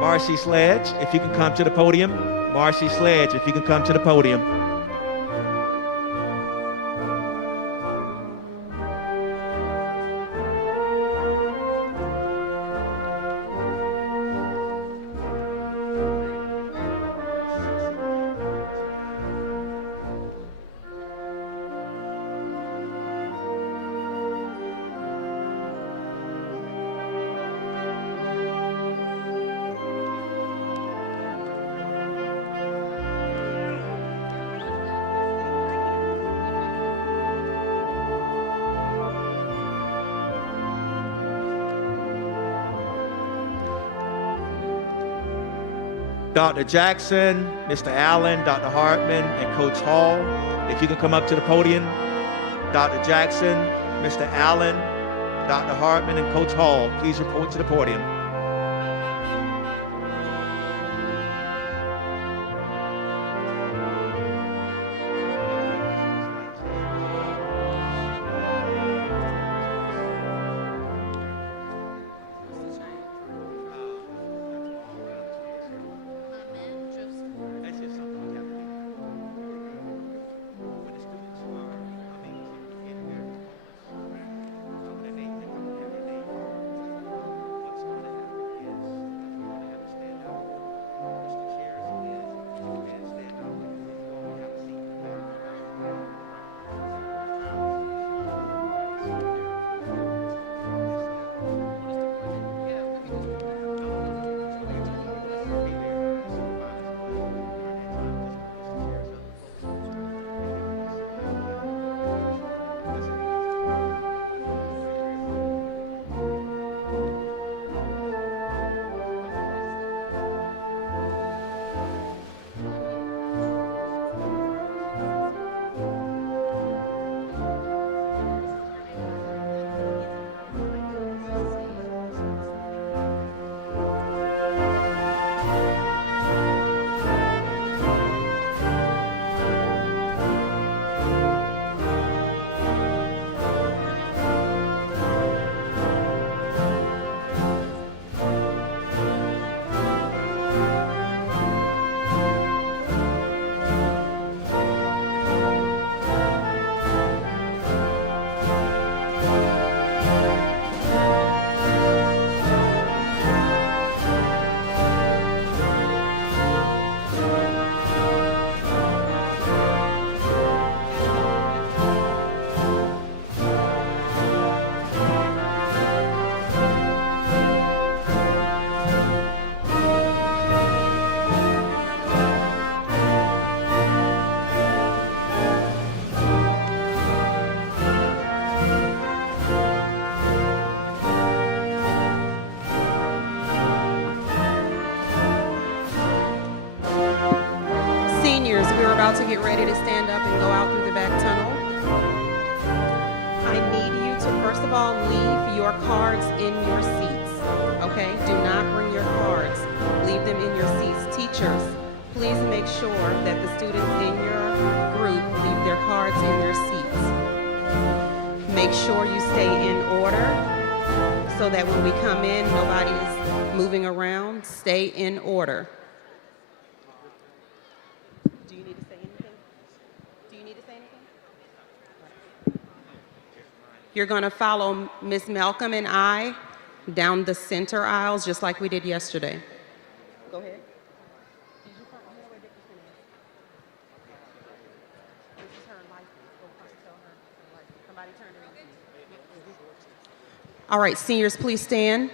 Marcy Sledge, if you can come to the podium. Marcy Sledge, if you can come to the podium. Dr. Jackson, Mr. Allen, Dr. Hartman, and Coach Hall, if you can come up to the podium. Dr. Jackson, Mr. Allen, Dr. Hartman, and Coach Hall, please report to the podium. To get ready to stand up and go out through the back tunnel. I need you to first of all leave your cards in your seats. Okay? Do not bring your cards. Leave them in your seats. Teachers, please make sure that the students in your group leave their cards in their seats. Make sure you stay in order so that when we come in, nobody is moving around. Stay in order. You're going to follow Miss Malcolm and I down the center aisles just like we did yesterday. Go ahead. All right, seniors, please stand.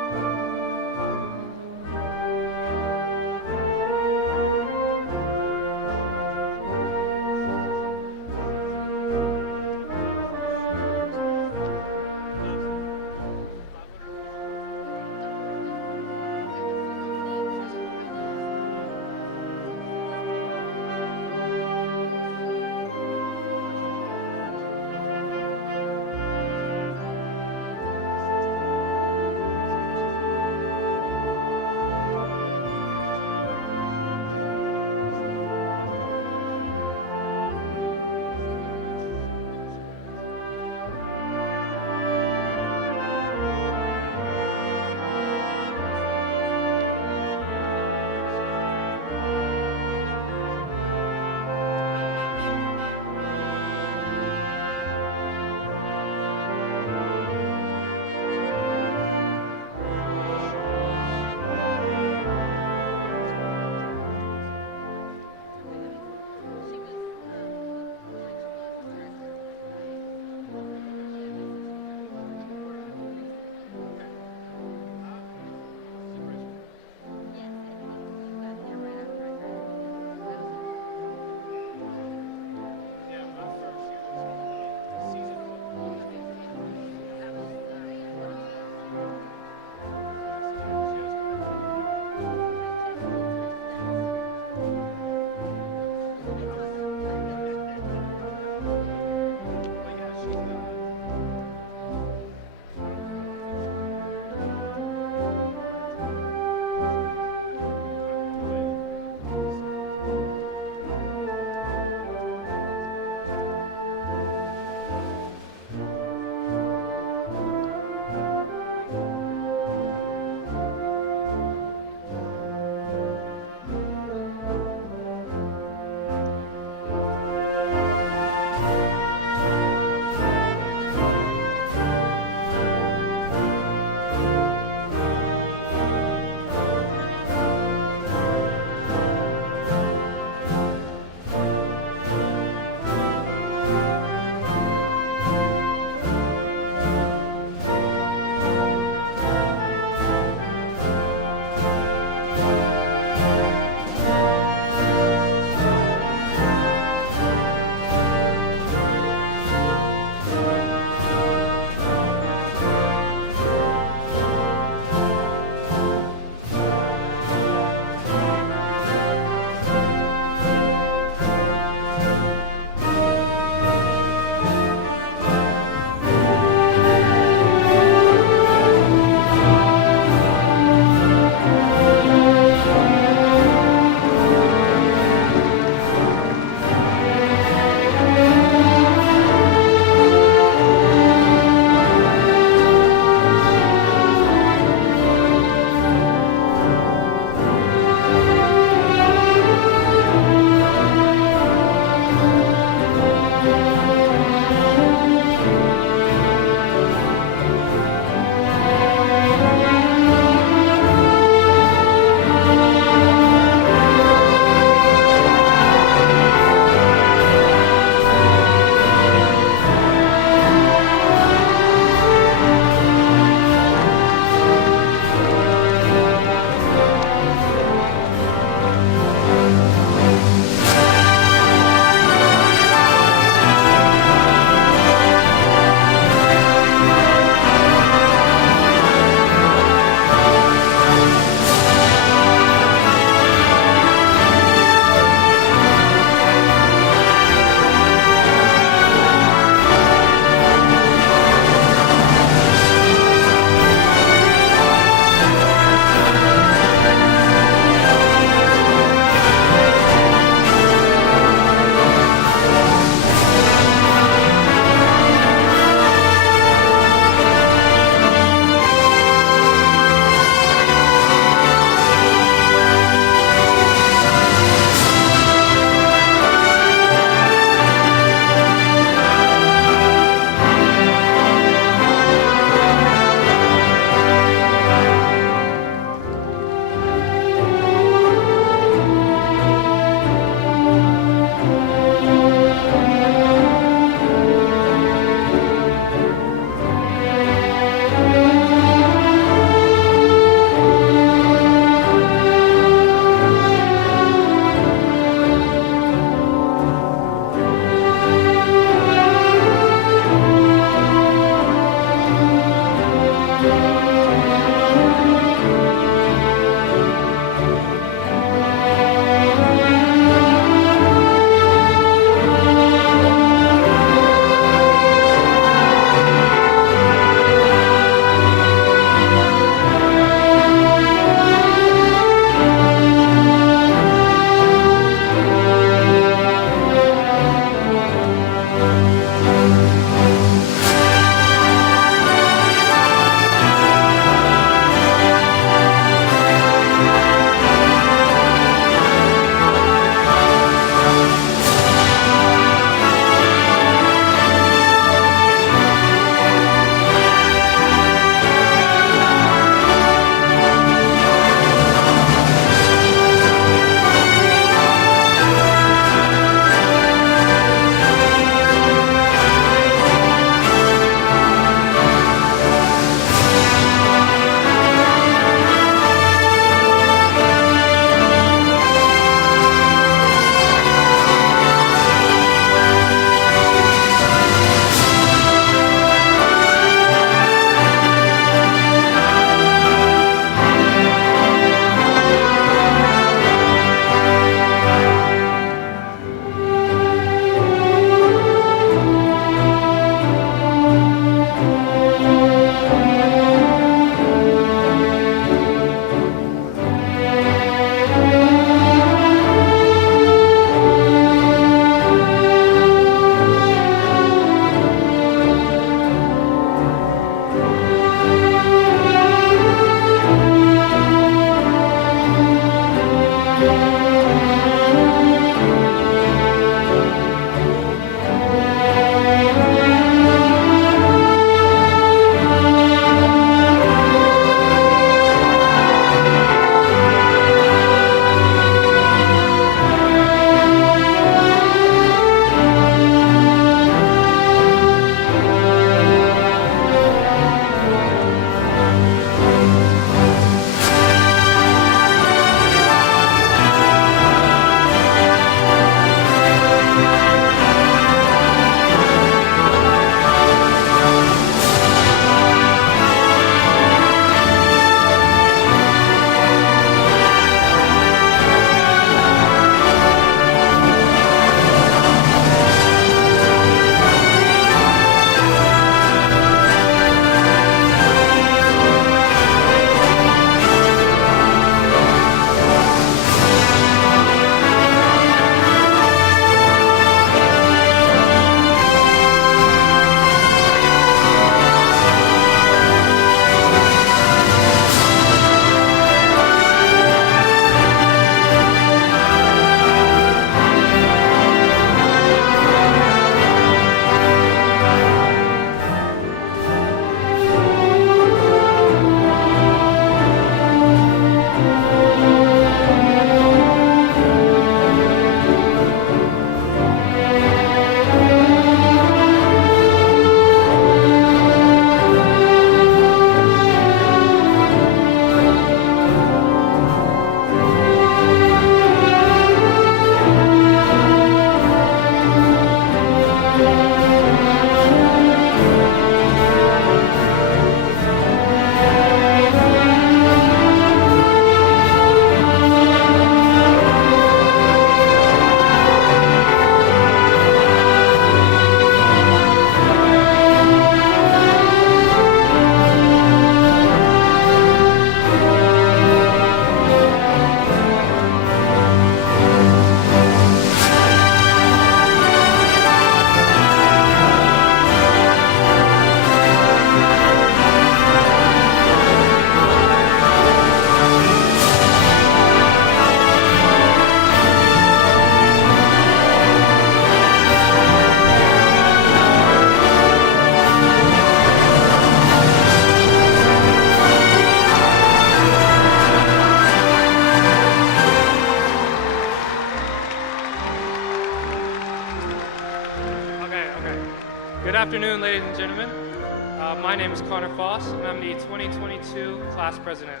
gentlemen. My name is Connor Foss, and I'm the 2022 class president.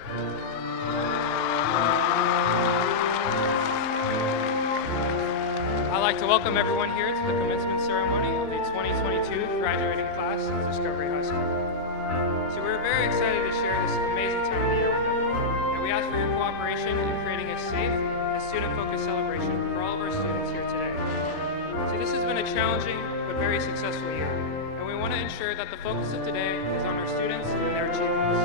I'd like to welcome everyone here to the commencement ceremony of the 2022 graduating class of Discovery High School. So we're very excited to share this amazing time of the year with everyone, and we ask for your cooperation in creating a safe and student-focused celebration for all of our students here today. So this has been a challenging but very successful year, and we want to ensure that the focus of today is on our students and their achievements.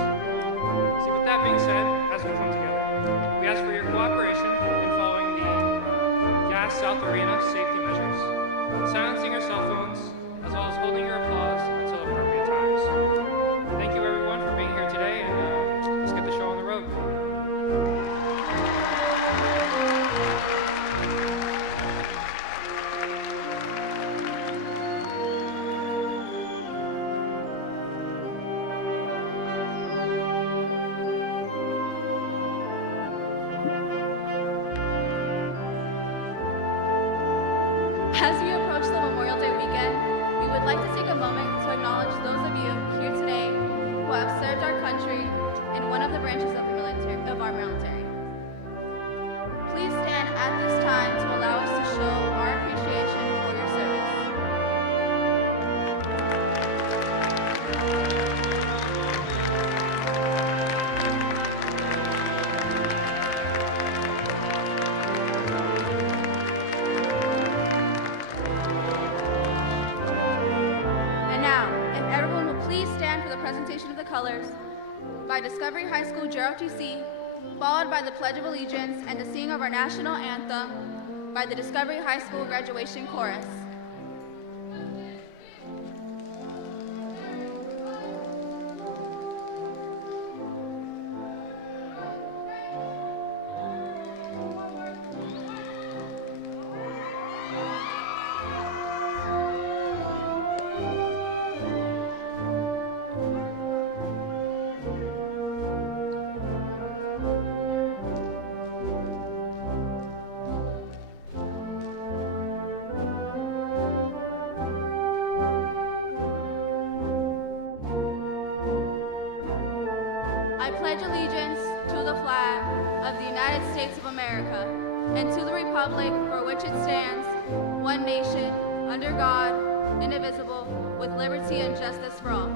See, with that being said, as we come together, we ask for your cooperation in following the gas South Arena safety measures, silencing your cell phones, as well as holding your applause until appropriate times. Thank you everyone for being here today, and let's get the show on the road. As we approach the Memorial Day weekend, we would like to take a moment to acknowledge those of you here today who have served our country in one of the branches of our military. Please stand at this time to allow us to show our appreciation for your service. Presentation of the colors by Discovery High School JROTC, followed by the Pledge of Allegiance and the singing of our national anthem by the Discovery High School Graduation Chorus. I pledge allegiance to the flag of the United States of America and to the republic for which it stands, one nation, under God, indivisible, with liberty and justice for all.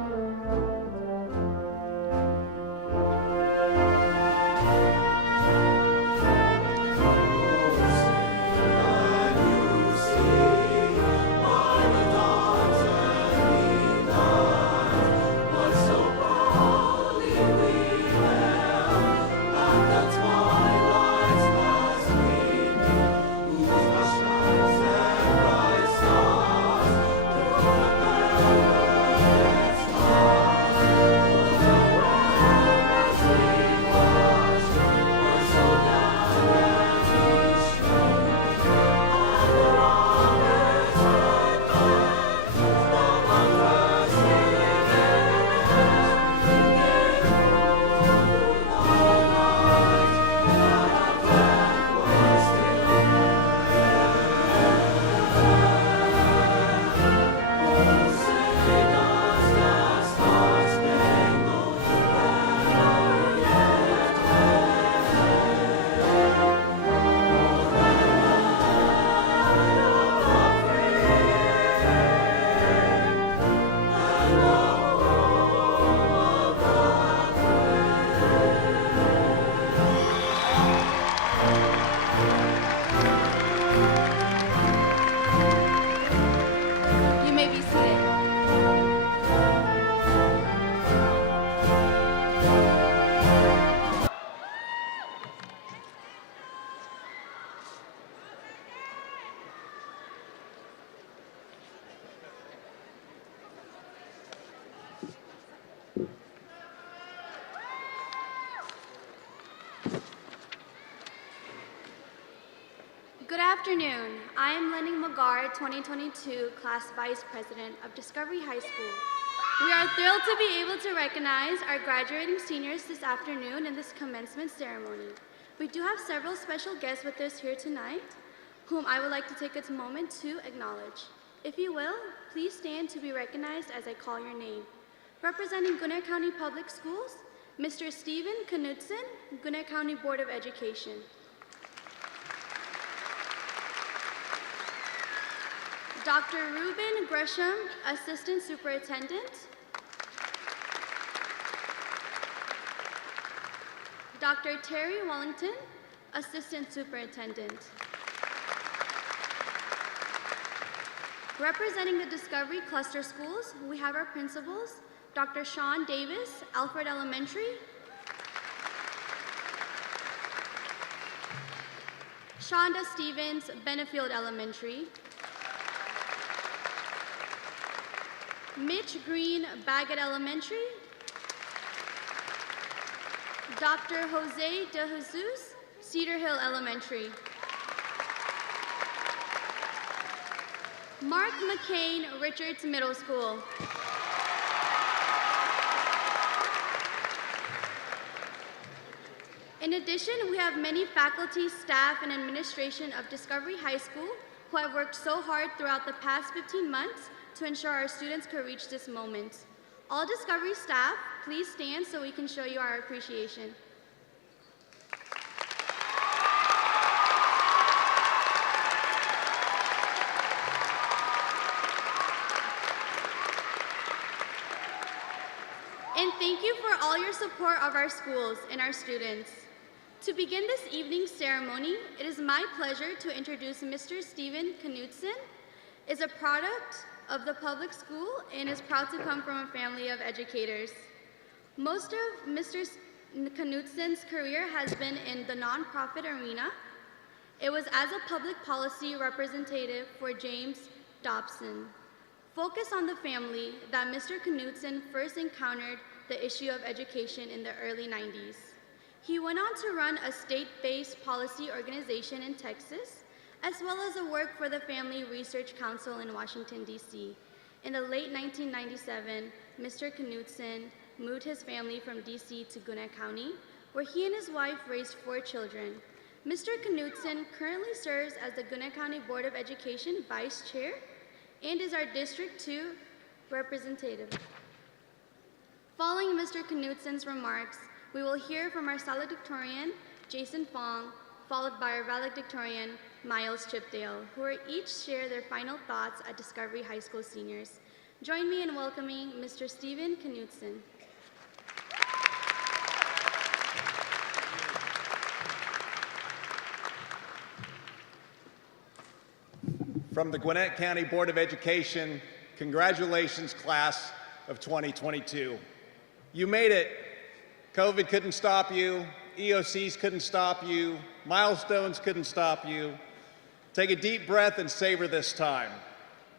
Good afternoon. I am Lenny McGar, 2022 Class Vice President of Discovery High School. We are thrilled to be able to recognize our graduating seniors this afternoon in this commencement ceremony. We do have several special guests with us here tonight, whom I would like to take a moment to acknowledge. If you will, please stand to be recognized as I call your name. Representing Gwinnett County Public Schools, Mr. Stephen Knudsen, Gwinnett County Board of Education. Dr. Ruben Gresham, Assistant Superintendent. Dr. Terry Wellington, Assistant Superintendent. Representing the Discovery Cluster Schools, we have our principals, Dr. Sean Davis, Alfred Elementary. Shonda Stevens, Benefield Elementary. Mitch Green, Baggett Elementary. Dr. Jose De Jesus, Cedar Hill Elementary. Mark McCain, Richards Middle School. In addition, we have many faculty, staff, and administration of Discovery High School who have worked so hard throughout the past 15 months to ensure our students could reach this moment. All Discovery staff, please stand so we can show you our appreciation. And thank you for all your support of our schools and our students. To begin this evening's ceremony, it is my pleasure to introduce Mr. Stephen Knudsen. Is a product of the public school and is proud to come from a family of educators. Most of Mr. Knudsen's career has been in the nonprofit arena. It was as a public policy representative for James Dobson. Focus on the family that Mr. Knudsen first encountered the issue of education in the early 90s. He went on to run a state-based policy organization in Texas, as well as work for the Family Research Council in Washington, D.C. In the late 1997, Mr. Knudsen moved his family from D.C. to Gwinnett County, where he and his wife raised 4 children. Mr. Knudsen currently serves as the Gwinnett County Board of Education Vice Chair and is our District 2 representative. Following Mr. Knudsen's remarks, we will hear from our Salutatorian, Jason Fong, followed by our Valedictorian, Miles Chipdale, who will each share their final thoughts at Discovery High School seniors. Join me in welcoming Mr. Stephen Knudsen. From the Gwinnett County Board of Education, congratulations, class of 2022. You made it. COVID couldn't stop you. EOCs couldn't stop you. Milestones couldn't stop you. Take a deep breath and savor this time.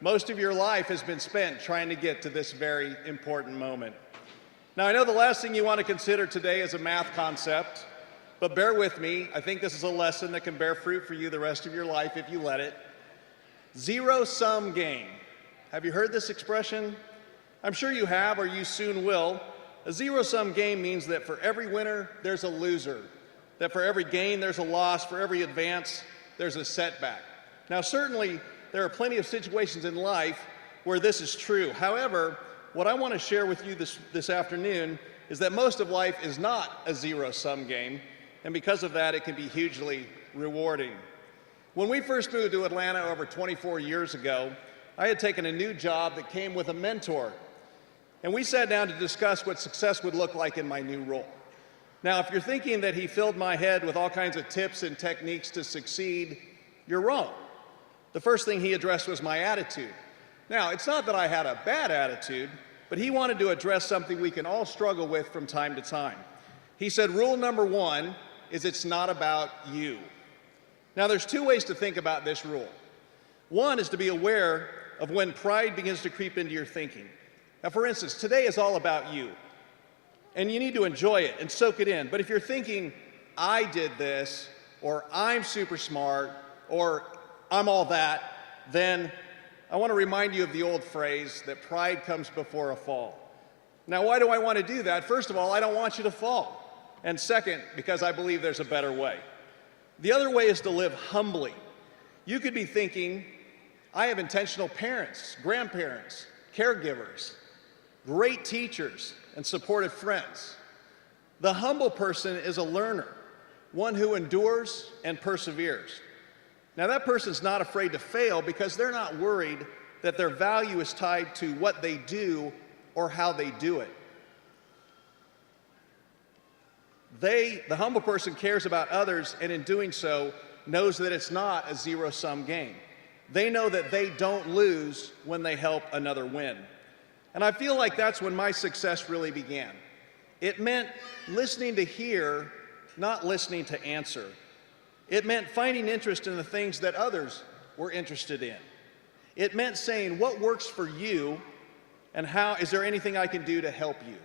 Most of your life has been spent trying to get to this very important moment. Now, I know the last thing you want to consider today is a math concept, but bear with me. I think this is a lesson that can bear fruit for you the rest of your life if you let it. Zero-sum game. Have you heard this expression? I'm sure you have, or you soon will. A zero-sum game means that for every winner, there's a loser. That for every gain, there's a loss. For every advance, there's a setback. Now, certainly, there are plenty of situations in life where this is true. However, what I want to share with you this afternoon is that most of life is not a zero-sum game, and because of that, it can be hugely rewarding. When we first moved to Atlanta over 24 years ago, I had taken a new job that came with a mentor. And we sat down to discuss what success would look like in my new role. Now, if you're thinking that he filled my head with all kinds of tips and techniques to succeed, you're wrong. The first thing he addressed was my attitude. Now, it's not that I had a bad attitude, but he wanted to address something we can all struggle with from time to time. He said, rule number 1 is it's not about you. Now, there's 2 ways to think about this rule. One is to be aware of when pride begins to creep into your thinking. Now, for instance, today is all about you, and you need to enjoy it and soak it in. But if you're thinking, I did this, or I'm super smart, or I'm all that, then I want to remind you of the old phrase that pride comes before a fall. Now, why do I want to do that? First of all, I don't want you to fall. And second, because I believe there's a better way. The other way is to live humbly. You could be thinking, I have intentional parents, grandparents, caregivers, great teachers, and supportive friends. The humble person is a learner, one who endures and perseveres. Now, that person's not afraid to fail because they're not worried that their value is tied to what they do or how they do it. The humble person cares about others, and in doing so, knows that it's not a zero-sum game. They know that they don't lose when they help another win. And I feel like that's when my success really began. It meant listening to hear, not listening to answer. It meant finding interest in the things that others were interested in. It meant saying, what works for you, and how is there anything I can do to help you?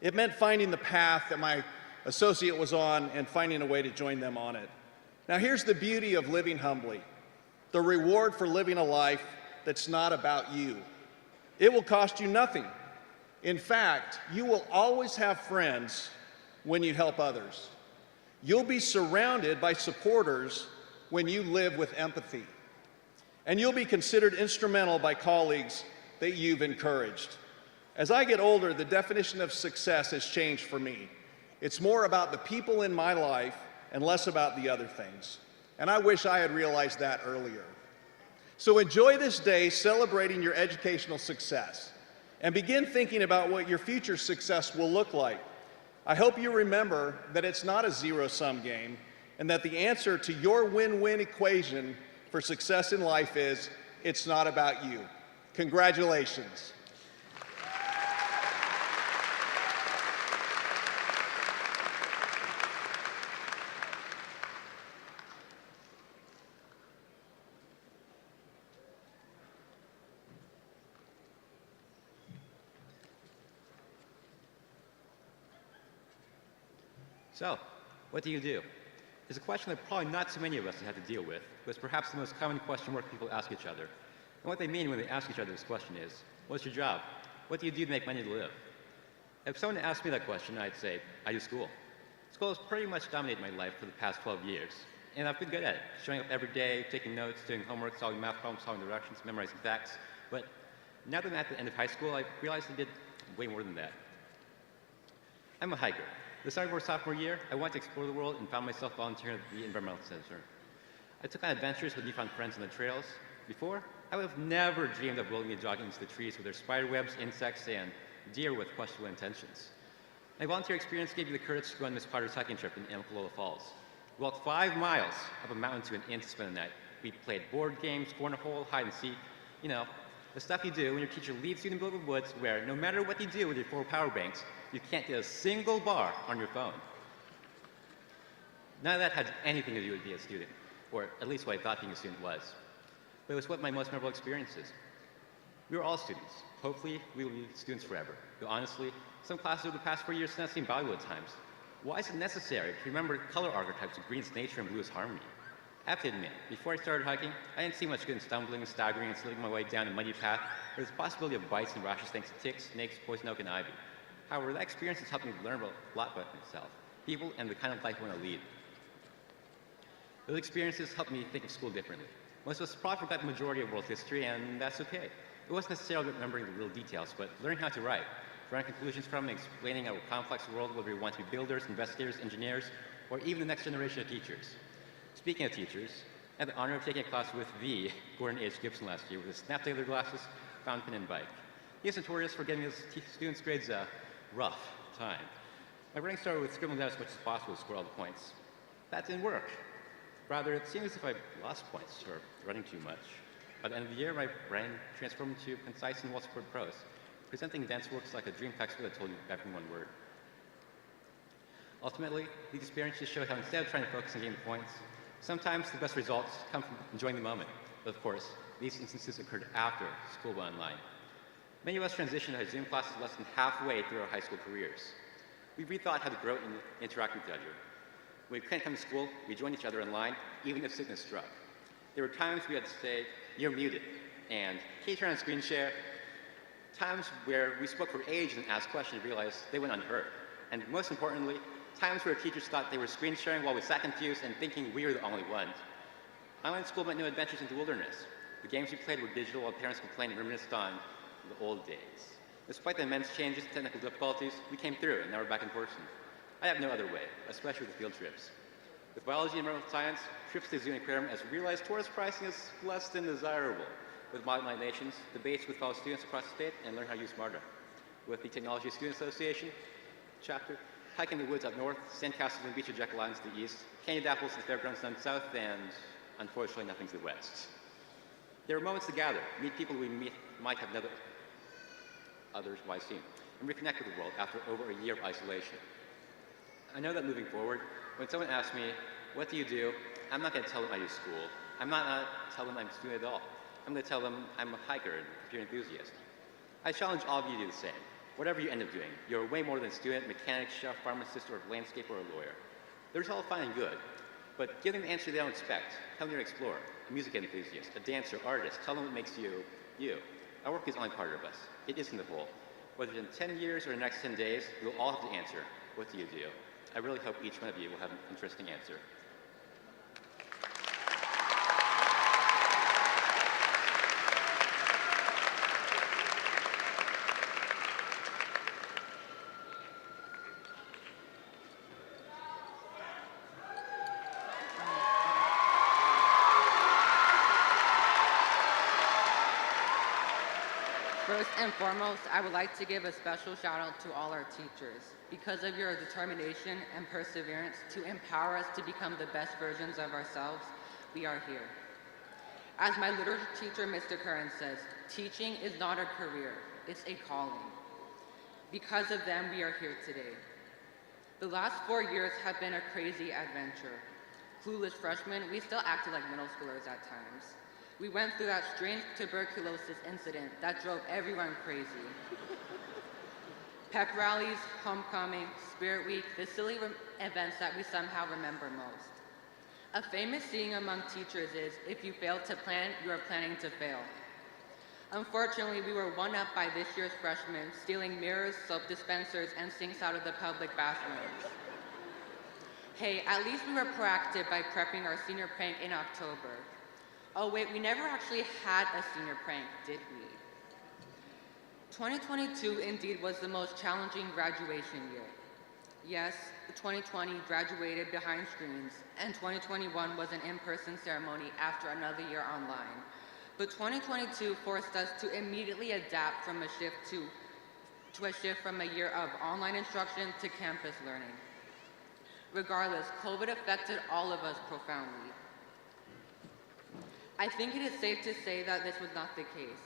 It meant finding the path that my associate was on and finding a way to join them on it. Now, here's the beauty of living humbly, the reward for living a life that's not about you. It will cost you nothing. In fact, you will always have friends when you help others. You'll be surrounded by supporters when you live with empathy. And you'll be considered instrumental by colleagues that you've encouraged. As I get older, the definition of success has changed for me. It's more about the people in my life and less about the other things. And I wish I had realized that earlier. So enjoy this day celebrating your educational success and begin thinking about what your future success will look like. I hope you remember that it's not a zero-sum game and that the answer to your win-win equation for success in life is, it's not about you. Congratulations. So, what do you do? It's a question that probably not so many of us have to deal with, but it's perhaps the most common question mark people ask each other. And what they mean when they ask each other this question is, what's your job? What do you do to make money to live? If someone asked me that question, I'd say, I do school. School has pretty much dominated my life for the past 12 years, and I've been good at it, showing up every day, taking notes, doing homework, solving math problems, solving directions, memorizing facts. But now that I'm at the end of high school, I realized I did way more than that. I'm a hiker. The start of our sophomore year, I wanted to explore the world and found myself volunteering at the Environmental Center. I took on adventures with newfound friends on the trails. Before, I would have never dreamed of willingly jogging into the trees with their spider webs, insects, and deer with questionable intentions. My volunteer experience gave me the courage to go on Miss Potter's hiking trip in Amicalola Falls. We walked 5 miles up a mountain to an inn to spend the night. We played board games, cornhole, hide and seek. You know, the stuff you do when your teacher leaves you in the middle of the woods where no matter what you do with your 4 power banks, you can't get a single bar on your phone. None of that had anything to do with being a student, or at least what I thought being a student was. But it was what my most memorable experience is. We were all students. Hopefully, we will be students forever. But honestly, some classes over the past 4 years have not seemed valuable at times. Why is it necessary to remember color archetypes of green is nature and blue is harmony? I have to admit, before I started hiking, I didn't see much good in stumbling and staggering and slipping my way down a muddy path where there's a possibility of bites and rashes thanks to ticks, snakes, poison oak, and ivy. However, that experience has helped me learn a lot about myself, people, and the kind of life I want to lead. Those experiences helped me think of school differently. Most of us probably forgot the majority of world history, and that's okay. It wasn't necessarily remembering the little details, but learning how to write, drawing conclusions from and explaining our complex world, whether we want to be builders, investigators, engineers, or even the next generation of teachers. Speaking of teachers, I had the honor of taking a class with the Gordon H. Gibson last year with his snap-together glasses, fountain pen, and bike. He is notorious for giving his students' grades a rough time. My writing started with scribbling down as much as possible to score all the points. That didn't work. Rather, it seemed as if I lost points for running too much. By the end of the year, my writing transformed into concise and well-supported prose, presenting dense works like a dream textbook that told you every one word. Ultimately, these experiences showed how instead of trying to focus on getting points, sometimes the best results come from enjoying the moment. But of course, these instances occurred after school went online. Many of us transitioned to Zoom classes less than halfway through our high school careers. We rethought how to grow and interact with each other. When we couldn't come to school, we joined each other online, even if sickness struck. There were times we had to say, "You're muted," and "Can you turn on screen share?" Times where we spoke for ages and asked questions and realized they went unheard. And most importantly, times where teachers thought they were screen sharing while we sat confused and thinking we were the only ones. Online school meant new adventures into the wilderness. The games we played were digital while parents complained and reminisced on the old days. Despite the immense changes and technical difficulties, we came through and now we're back in person. I have no other way, especially with the field trips. With biology and environmental science, trips to the zoo and aquarium as we realized tourist pricing is less than desirable. With Modern Light Nations, debates with fellow students across the state, and learn how to use MARTA. With the Technology Student Association chapter, hiking the woods up north, sandcastles and beach of Jekyll Islands to the east, candied apples and fairgrounds down south, and unfortunately nothing to the west. There are moments to gather, meet people we might have never otherwise seen, and reconnect with the world after over a year of isolation. I know that moving forward, when someone asks me, what do you do? I'm not going to tell them I do school. I'm not going to tell them I'm a student at all. I'm going to tell them I'm a hiker and computer enthusiast. I challenge all of you to do the same. Whatever you end up doing, you're way more than a student, mechanic, chef, pharmacist, or landscaper, or a lawyer. They're all fine and good, but give them the answer they don't expect. Tell them you're an explorer, a music enthusiast, a dancer, artist. Tell them what makes you, you. Our work is only part of us. It isn't the whole. Whether in 10 years or the next 10 days, we'll all have to answer, what do you do? I really hope each one of you will have an interesting answer. First and foremost, I would like to give a special shout out to all our teachers. Because of your determination and perseverance to empower us to become the best versions of ourselves, we are here. As my literature teacher, Mr. Curran, says, teaching is not a career, it's a calling. Because of them, we are here today. The last 4 years have been a crazy adventure. Clueless freshmen, we still acted like middle schoolers at times. We went through that strange tuberculosis incident that drove everyone crazy. Pep rallies, homecoming, Spirit Week, the silly events that we somehow remember most. A famous saying among teachers is, if you fail to plan, you are planning to fail. Unfortunately, we were one up by this year's freshmen, stealing mirrors, soap dispensers, and sinks out of the public bathrooms. Hey, at least we were proactive by prepping our senior prank in October. Oh wait, we never actually had a senior prank, did we? 2022 indeed was the most challenging graduation year. Yes, 2020 graduated behind screens, and 2021 was an in-person ceremony after another year online. But 2022 forced us to immediately adapt from a shift from a year of online instruction to campus learning. Regardless, COVID affected all of us profoundly. I think it is safe to say that this was not the case.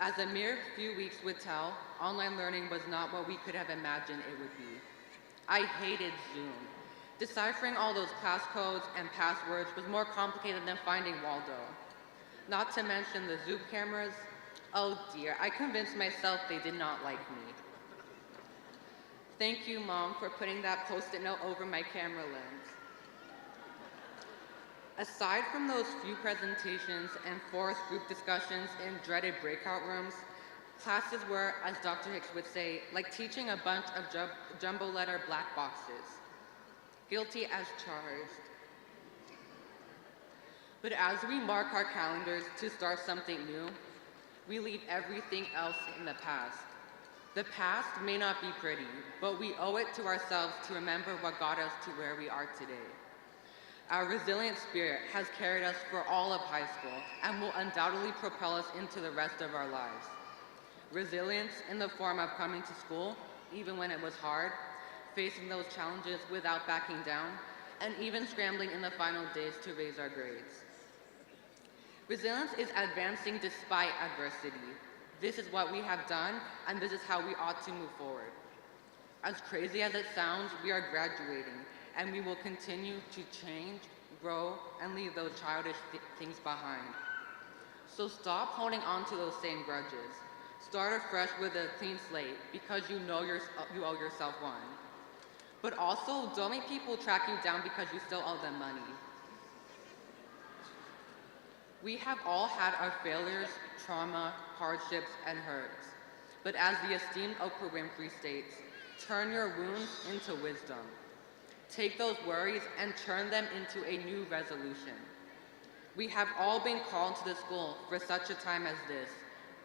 As a mere few weeks would tell, online learning was not what we could have imagined it would be. I hated Zoom. Deciphering all those class codes and passwords was more complicated than finding Waldo. Not to mention the Zoom cameras. Oh dear, I convinced myself they did not like me. Thank you, Mom, for putting that Post-it note over my camera lens. Aside from those few presentations and forced group discussions in dreaded breakout rooms, classes were, as Dr. Hicks would say, like teaching a bunch of jumbo letter black boxes. Guilty as charged. But as we mark our calendars to start something new, we leave everything else in the past. The past may not be pretty, but we owe it to ourselves to remember what got us to where we are today. Our resilient spirit has carried us for all of high school and will undoubtedly propel us into the rest of our lives. Resilience in the form of coming to school, even when it was hard, facing those challenges without backing down, and even scrambling in the final days to raise our grades. Resilience is advancing despite adversity. This is what we have done, and this is how we ought to move forward. As crazy as it sounds, we are graduating, and we will continue to change, grow, and leave those childish things behind. So stop holding on to those same grudges. Start afresh with a clean slate because you know you owe yourself one. But also, don't make people track you down because you still owe them money. We have all had our failures, trauma, hardships, and hurts. But as the esteemed Oprah Winfrey states, turn your wounds into wisdom. Take those worries and turn them into a new resolution. We have all been called to the school for such a time as this,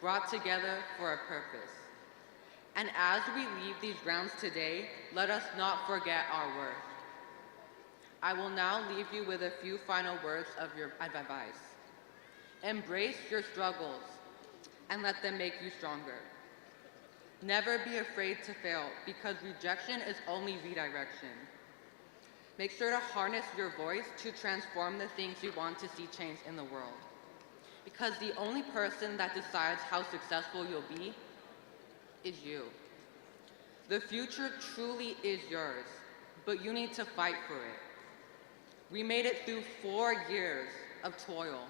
brought together for a purpose. And as we leave these grounds today, let us not forget our worth. I will now leave you with a few final words of advice. Embrace your struggles and let them make you stronger. Never be afraid to fail, because rejection is only redirection. Make sure to harness your voice to transform the things you want to see change in the world. Because the only person that decides how successful you'll be is you. The future truly is yours, but you need to fight for it. We made it through 4 years of toil,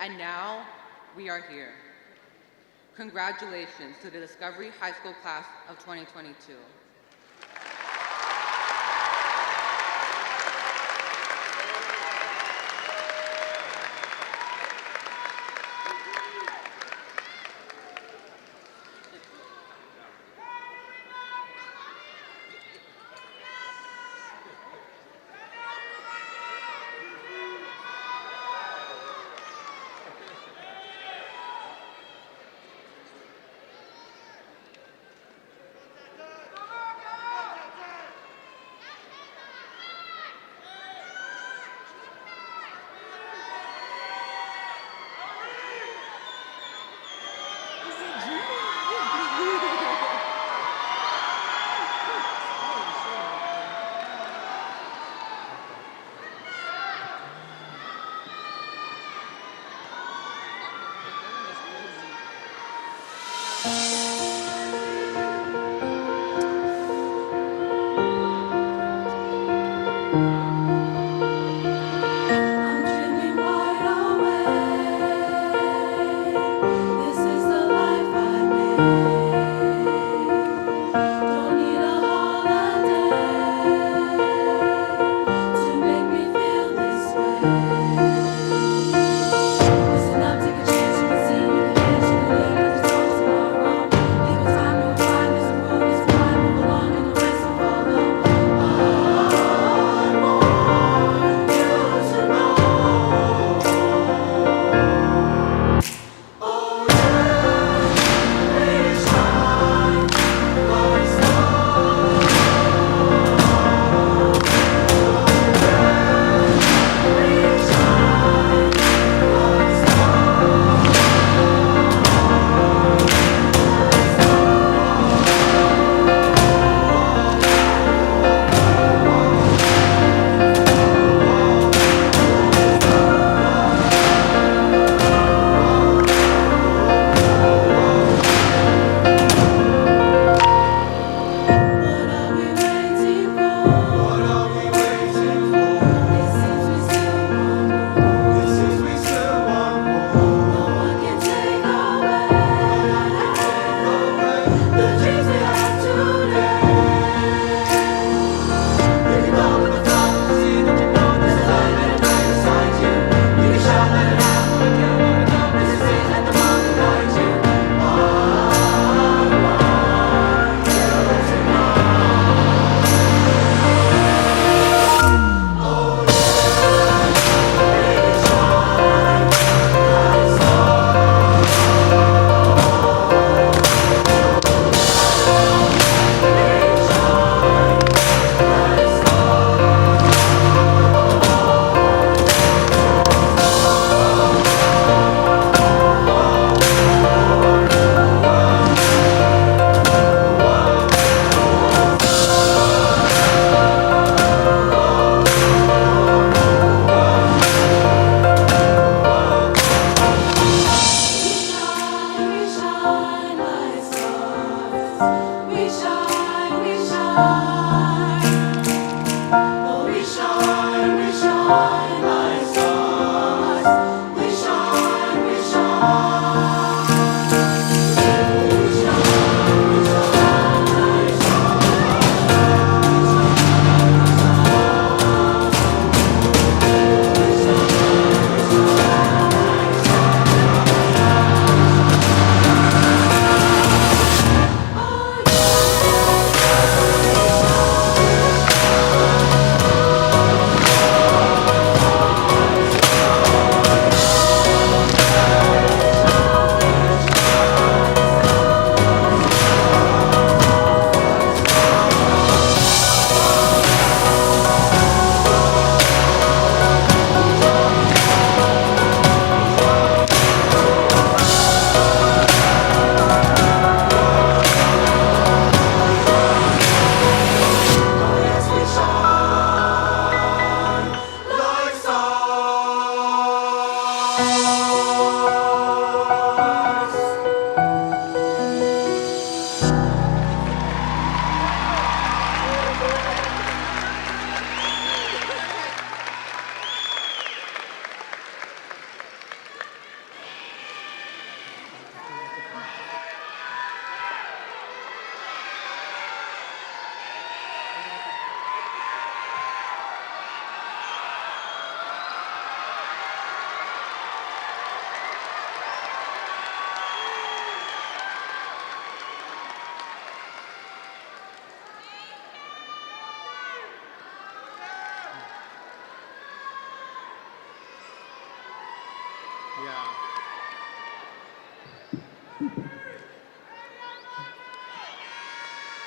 and now we are here. Congratulations to the Discovery High School class of 2022.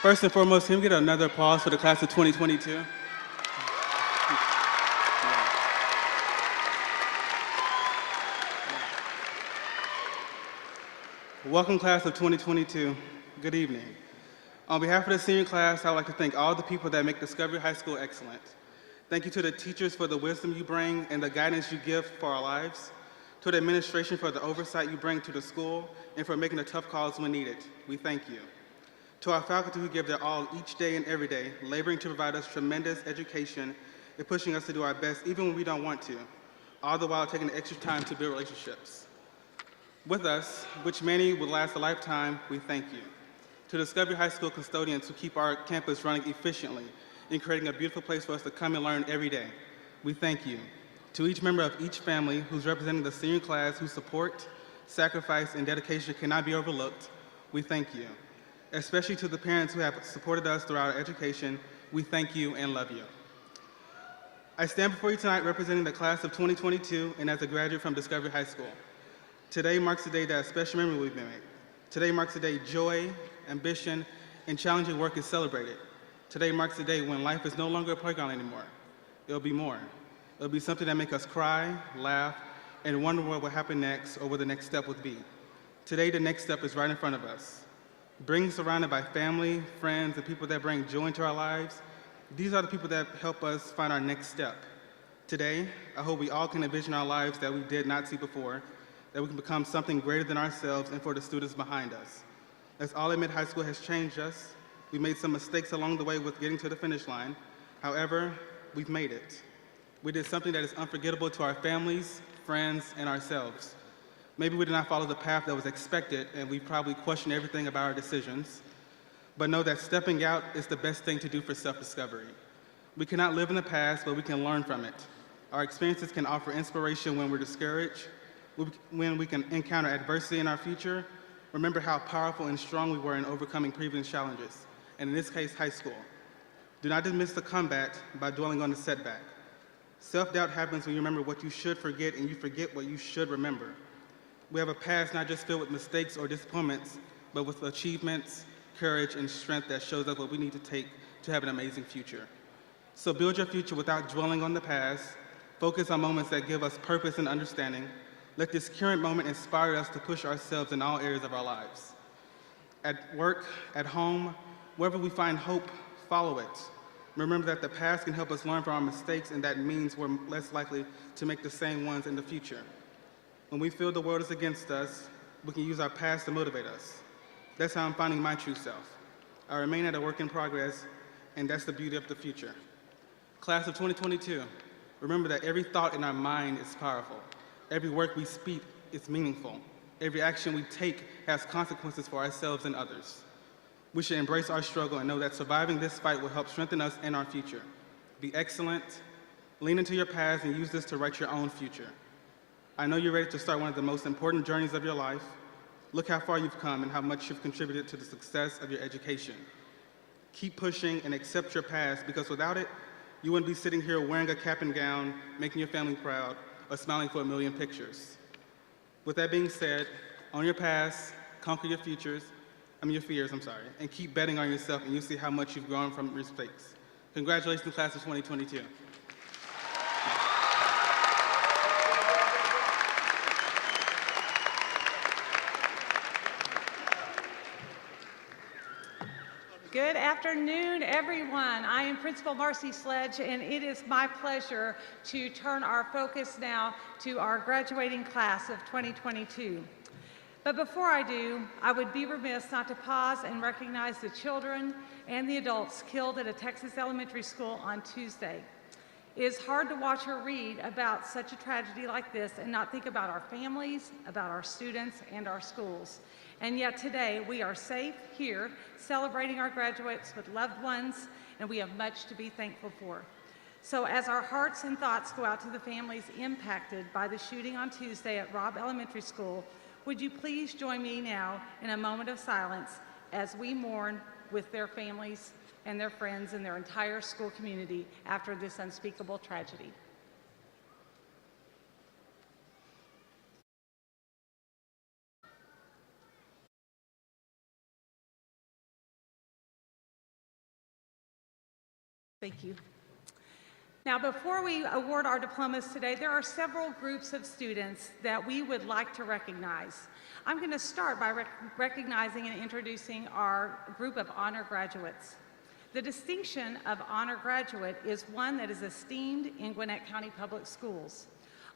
First and foremost, can we get another applause for the class of 2022? Welcome, class of 2022. Good evening. On behalf of the senior class, I would like to thank all the people that make Discovery High School excellent. Thank you to the teachers for the wisdom you bring and the guidance you give for our lives. To the administration for the oversight you bring to the school and for making the tough calls when needed. We thank you. To our faculty who give their all each day and every day, laboring to provide us tremendous education and pushing us to do our best even when we don't want to, all the while taking the extra time to build relationships with us, which many will last a lifetime. We thank you. To Discovery High School custodians who keep our campus running efficiently and creating a beautiful place for us to come and learn every day, we thank you. To each member of each family who's representing the senior class whose support, sacrifice, and dedication cannot be overlooked, we thank you. Especially to the parents who have supported us throughout our education, we thank you and love you. I stand before you tonight representing the class of 2022 and as a graduate from Discovery High School. Today marks a day that a special memory will be made. Today marks a day joy, ambition, and challenging work is celebrated. Today marks a day when life is no longer a playground anymore. It'll be more. It'll be something that makes us cry, laugh, and wonder what will happen next or what the next step would be. Today, the next step is right in front of us. Being surrounded by family, friends, and people that bring joy into our lives, these are the people that help us find our next step. Today, I hope we all can envision our lives that we did not see before, that we can become something greater than ourselves and for the students behind us. As All Admit High School has changed us, we made some mistakes along the way with getting to the finish line. However, we've made it. We did something that is unforgettable to our families, friends, and ourselves. Maybe we did not follow the path that was expected, and we probably questioned everything about our decisions. But know that stepping out is the best thing to do for self-discovery. We cannot live in the past, but we can learn from it. Our experiences can offer inspiration when we're discouraged. When we can encounter adversity in our future, remember how powerful and strong we were in overcoming previous challenges, and in this case, high school. Do not dismiss the combat by dwelling on the setback. Self-doubt happens when you remember what you should forget and you forget what you should remember. We have a past not just filled with mistakes or disappointments, but with achievements, courage, and strength that shows us what we need to take to have an amazing future. So build your future without dwelling on the past. Focus on moments that give us purpose and understanding. Let this current moment inspire us to push ourselves in all areas of our lives. At work, at home, wherever we find hope, follow it. Remember that the past can help us learn from our mistakes, and that means we're less likely to make the same ones in the future. When we feel the world is against us, we can use our past to motivate us. That's how I'm finding my true self. I remain at a work in progress, and that's the beauty of the future. Class of 2022, remember that every thought in our mind is powerful. Every word we speak is meaningful. Every action we take has consequences for ourselves and others. We should embrace our struggle and know that surviving this fight will help strengthen us and our future. Be excellent, lean into your past, and use this to write your own future. I know you're ready to start one of the most important journeys of your life. Look how far you've come and how much you've contributed to the success of your education. Keep pushing and accept your past, because without it, you wouldn't be sitting here wearing a cap and gown, making your family proud, or smiling for a million pictures. With that being said, own your past, conquer your fears, and keep betting on yourself, and you'll see how much you've grown from your mistakes. Congratulations, class of 2022. Good afternoon, everyone. I am Principal Marcy Sledge, and it is my pleasure to turn our focus now to our graduating class of 2022. But before I do, I would be remiss not to pause and recognize the children and the adults killed at a Texas elementary school on Tuesday. It is hard to watch or read about such a tragedy like this and not think about our families, about our students, and our schools. And yet today, we are safe here, celebrating our graduates with loved ones, and we have much to be thankful for. So as our hearts and thoughts go out to the families impacted by the shooting on Tuesday at Robb Elementary School, would you please join me now in a moment of silence as we mourn with their families and their friends and their entire school community after this unspeakable tragedy. Thank you. Now, before we award our diplomas today, there are several groups of students that we would like to recognize. I'm going to start by recognizing and introducing our group of honor graduates. The distinction of honor graduate is one that is esteemed in Gwinnett County Public Schools.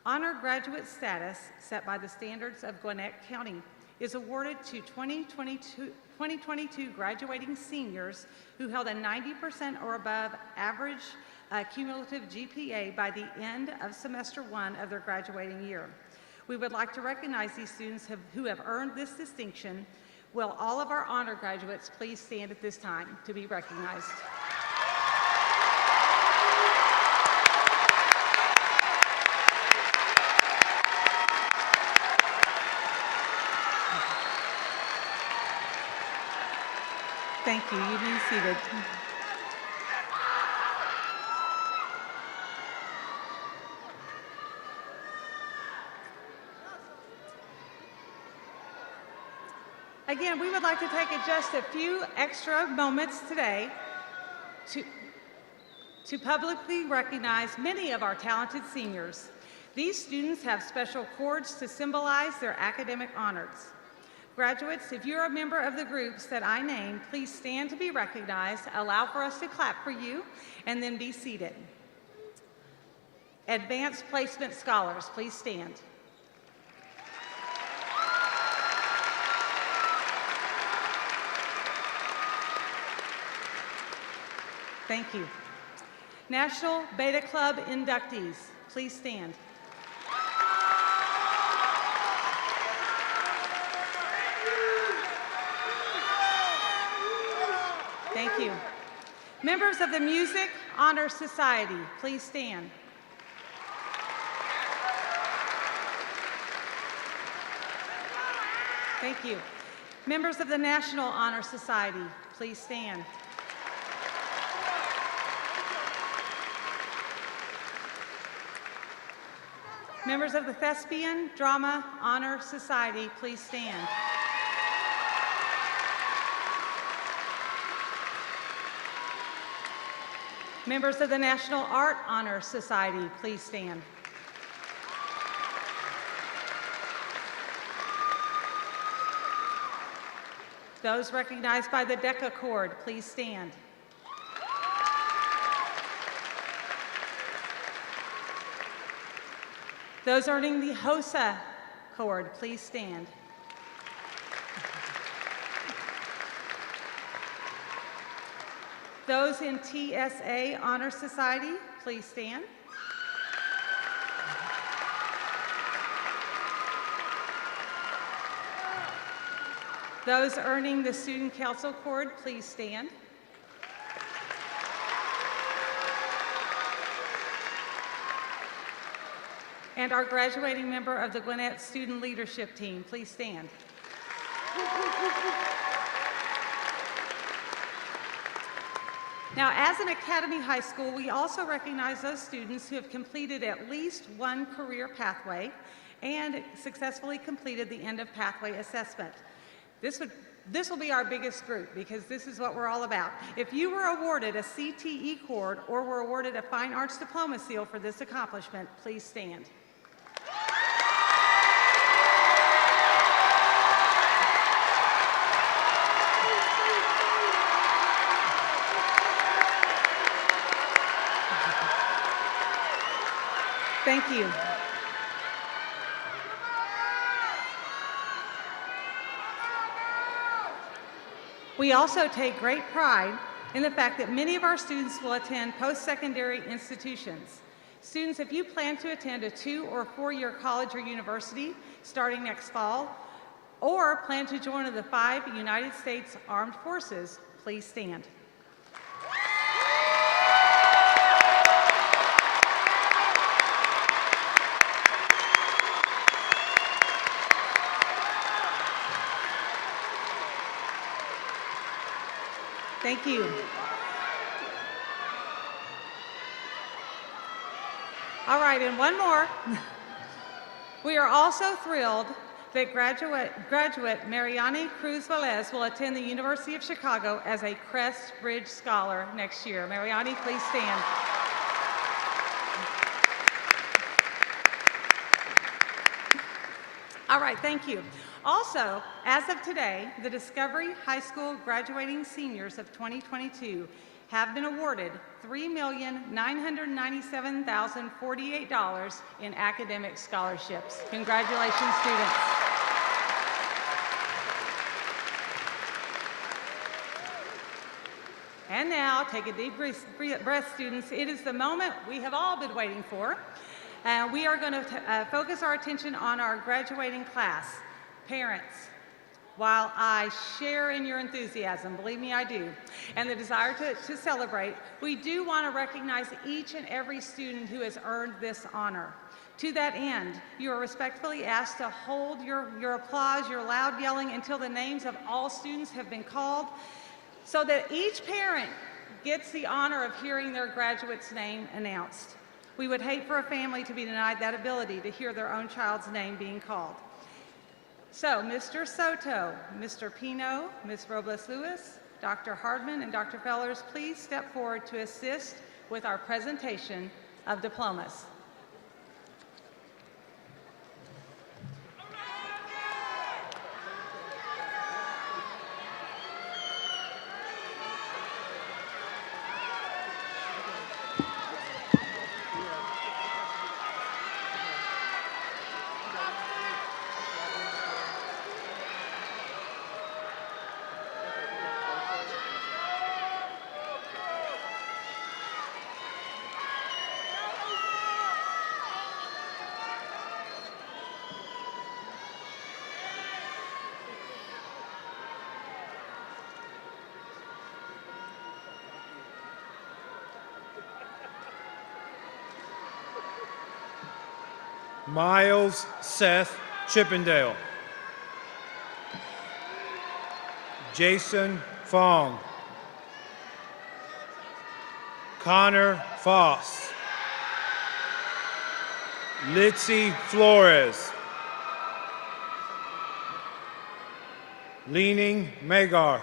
Honor graduate status, set by the standards of Gwinnett County, is awarded to 2022 graduating seniors who held a 90% or above average cumulative GPA by the end of semester 1 of their graduating year. We would like to recognize these students who have earned this distinction. Will all of our honor graduates please stand at this time to be recognized? Thank you. You may be seated. Again, we would like to take just a few extra moments today to publicly recognize many of our talented seniors. These students have special cords to symbolize their academic honors. Graduates, if you're a member of the groups that I named, please stand to be recognized. Allow for us to clap for you, and then be seated. Advanced placement scholars, please stand. Thank you. National Beta Club inductees, please stand. Thank you. Members of the Music Honor Society, please stand. Thank you. Members of the National Honor Society, please stand. Members of the Thespian Drama Honor Society, please stand. Members of the National Art Honor Society, please stand. Those recognized by the DECA Cord, please stand. Those earning the HOSA Cord, please stand. Those in TSA Honor Society, please stand. Those earning the Student Council Cord, please stand. And our graduating member of the Gwinnett Student Leadership Team, please stand. Now, as an Academy High School, we also recognize those students who have completed at least one career pathway and successfully completed the end of pathway assessment. This will be our biggest group because this is what we're all about. If you were awarded a CTE cord or were awarded a Fine Arts Diploma seal for this accomplishment, please stand. Thank you. We also take great pride in the fact that many of our students will attend post-secondary institutions. Students, if you plan to attend a 2- or 4-year college or university starting next fall, or plan to join one of the 5 United States Armed Forces, please stand. Thank you. All right, and one more. We are also thrilled that graduate Mariani Cruz Velez will attend the University of Chicago as a Crest Bridge Scholar next year. Mariani, please stand. All right, thank you. Also, as of today, the Discovery High School graduating seniors of 2022 have been awarded $3,997,048 in academic scholarships. Congratulations, students. And now, take a deep breath, students. It is the moment we have all been waiting for. We are going to focus our attention on our graduating class. Parents, while I share in your enthusiasm, believe me I do, and the desire to celebrate, we do want to recognize each and every student who has earned this honor. To that end, you are respectfully asked to hold your applause, your loud yelling until the names of all students have been called, so that each parent gets the honor of hearing their graduate's name announced. We would hate for a family to be denied that ability to hear their own child's name being called. So, Mr. Soto, Mr. Pino, Ms. Robles-Lewis, Dr. Hardman, and Dr. Fellers, please step forward to assist with our presentation of diplomas. Miles Seth Chippendale. Jason Fong. Connor Foss. Litzy Flores. Leaning Magar.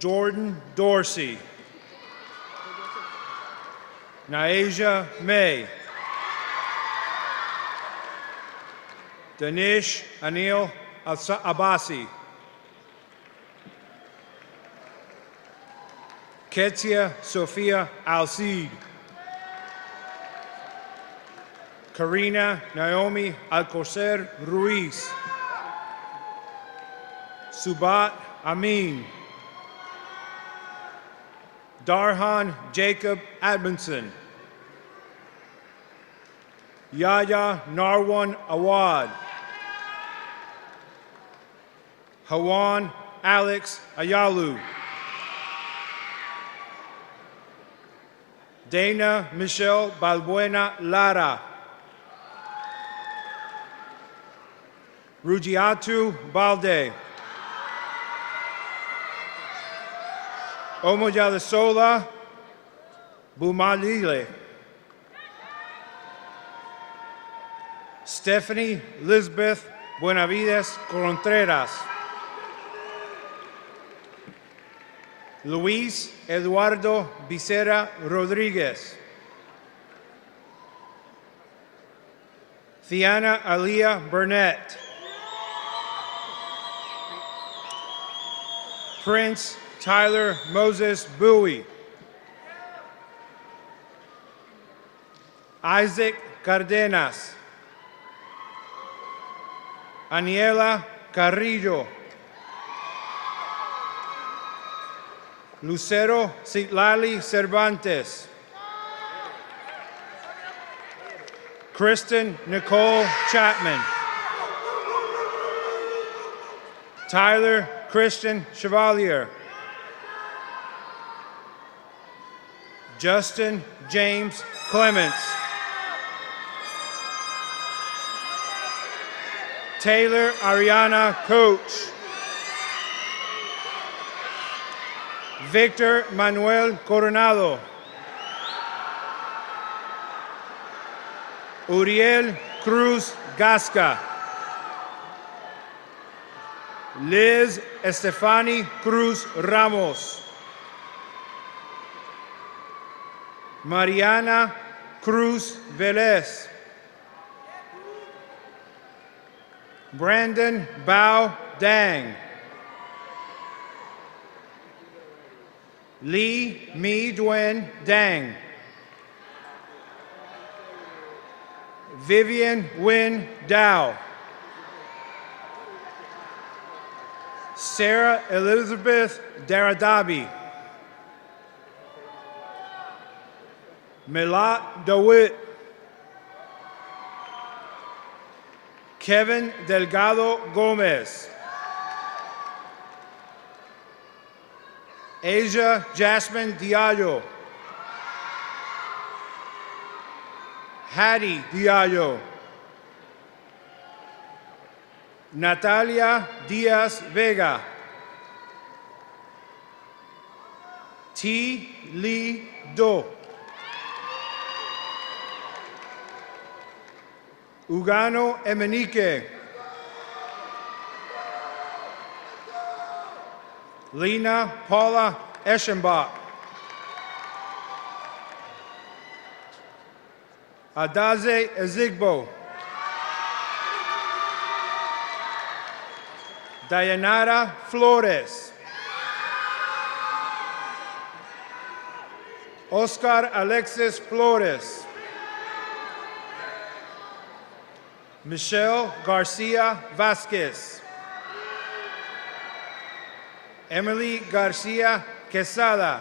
Jordan Dorsey. Naeja May. Danish Anil Abbasi. Ketia Sophia Alcide. Karina Naomi Alcocer Ruiz. Subat Amin. Darhan Jacob Admonson. Yaya Narwan Awad. Hawan Alex Ayalu. Dana Michelle Balbuena Lara. Rugiatu Balde. Omoyalasola Bumalile. Stephanie Lisbeth Buenavides Contreras. Luis Eduardo Becerra Rodriguez. Thiana Alia Burnett. Prince Tyler Moses Bowie. Isaac Cardenas. Aniela Carrillo. Lucero Citlali Cervantes. Kristen Nicole Chapman. Tyler Christian Chevalier. Justin James Clements. Taylor Ariana Coach. Victor Manuel Coronado. Uriel Cruz Gasca. Liz Estefani Cruz Ramos. Mariana Cruz Velez. Brandon Bao Dang. Lee Mi Duen Dang. Vivian Win Dow. Sarah Elizabeth Daradabi. Milat DeWitt. Kevin Delgado Gomez. Asia Jasmine Diallo. Hattie Diallo. Natalia Diaz Vega. T. Lee Do. Ugano Emenike. Lena Paula Eschenbach. Adaze Ezigbo. Dayanara Flores. Oscar Alexis Flores. Michelle Garcia Vasquez. Emily Garcia Quesada.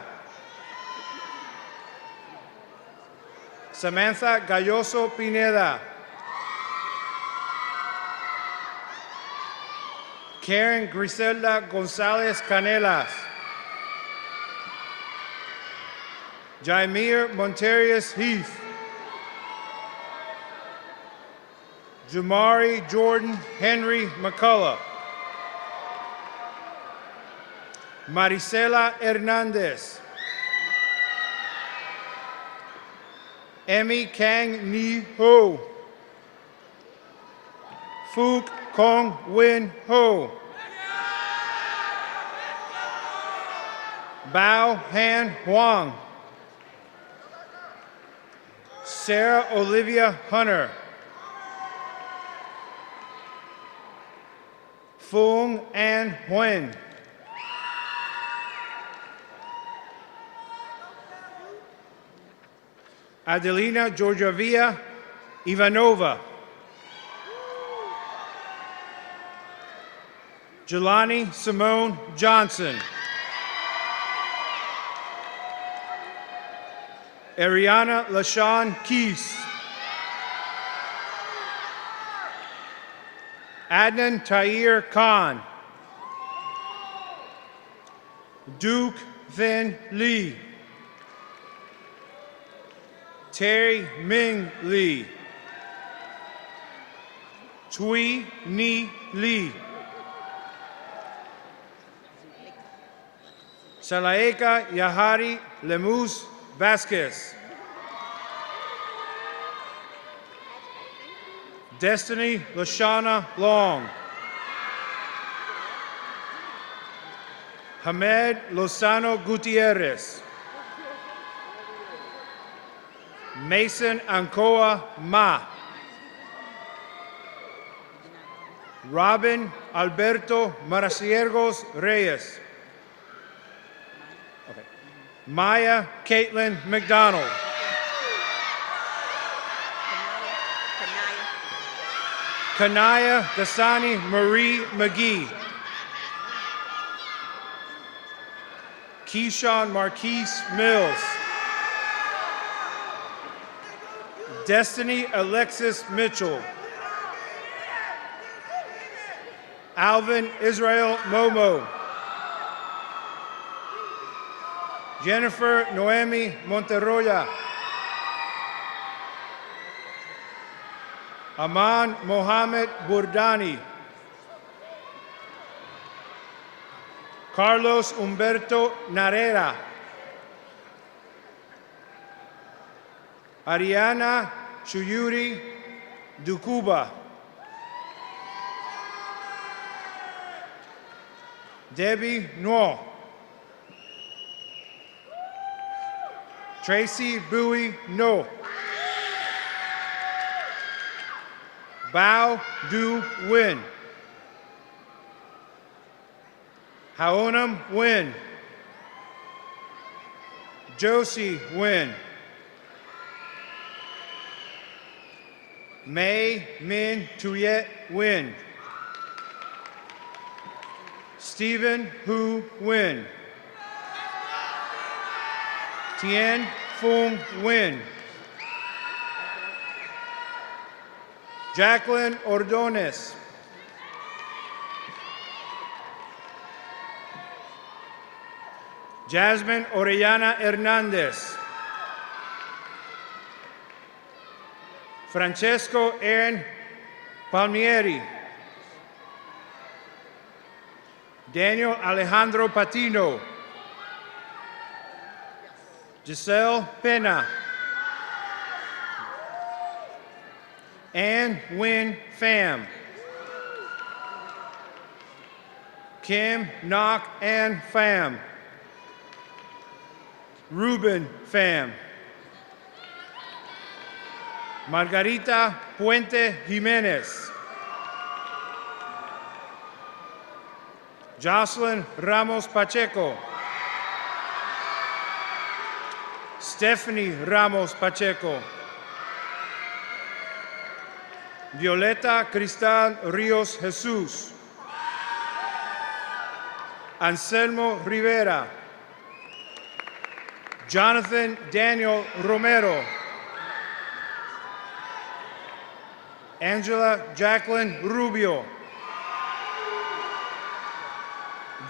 Samantha Galloso Pineda. Karen Griselda Gonzalez Canelas. Jaimir Monterius Heath. Jamari Jordan Henry McCullough. Marisela Hernandez. Emmy Kang Ni Ho. Fook Kong Win Ho. Bao Han Huang. Sarah Olivia Hunter. Fung An Huen. Adelina Georgiavia Ivanova. Jelani Simone Johnson. Ariana LaShawn Keese. Adnan Tahir Khan. Duke Vin Lee. Terry Ming Lee. Tui Ni Lee. Salaeka Yahari Lemus Vasquez. Destiny Lashana Long. Hamed Lozano Gutierrez. Mason Ancoa Ma. Robin Alberto Maraciergos Reyes. Okay. Maya Caitlin McDonald. Kanaya Dasani Marie McGee. Keyshawn Marquise Mills. Destiny Alexis Mitchell. Alvin Israel Momo. Jennifer Noemi Monteroya. Aman Mohamed Burdani. Carlos Humberto Narera. Ariana Chuyuri Ducuba. Debbie Nuo. Tracy Bowie No. Bao Du Win. Haonam Win. Josie Win. May Min Tuyet Win. Stephen Hu Win. Tien Fung Win. Jacqueline Ordonez. Jasmine Orellana Hernandez. Francesco Aaron Palmieri. Daniel Alejandro Patino. Giselle Pena. Ann Wynn Pham. Kim Knock Ann Pham. Ruben Pham. Margarita Puente Jimenez. Jocelyn Ramos Pacheco. Stephanie Ramos Pacheco. Violeta Cristal Rios Jesus. Anselmo Rivera. Jonathan Daniel Romero. Angela Jacqueline Rubio.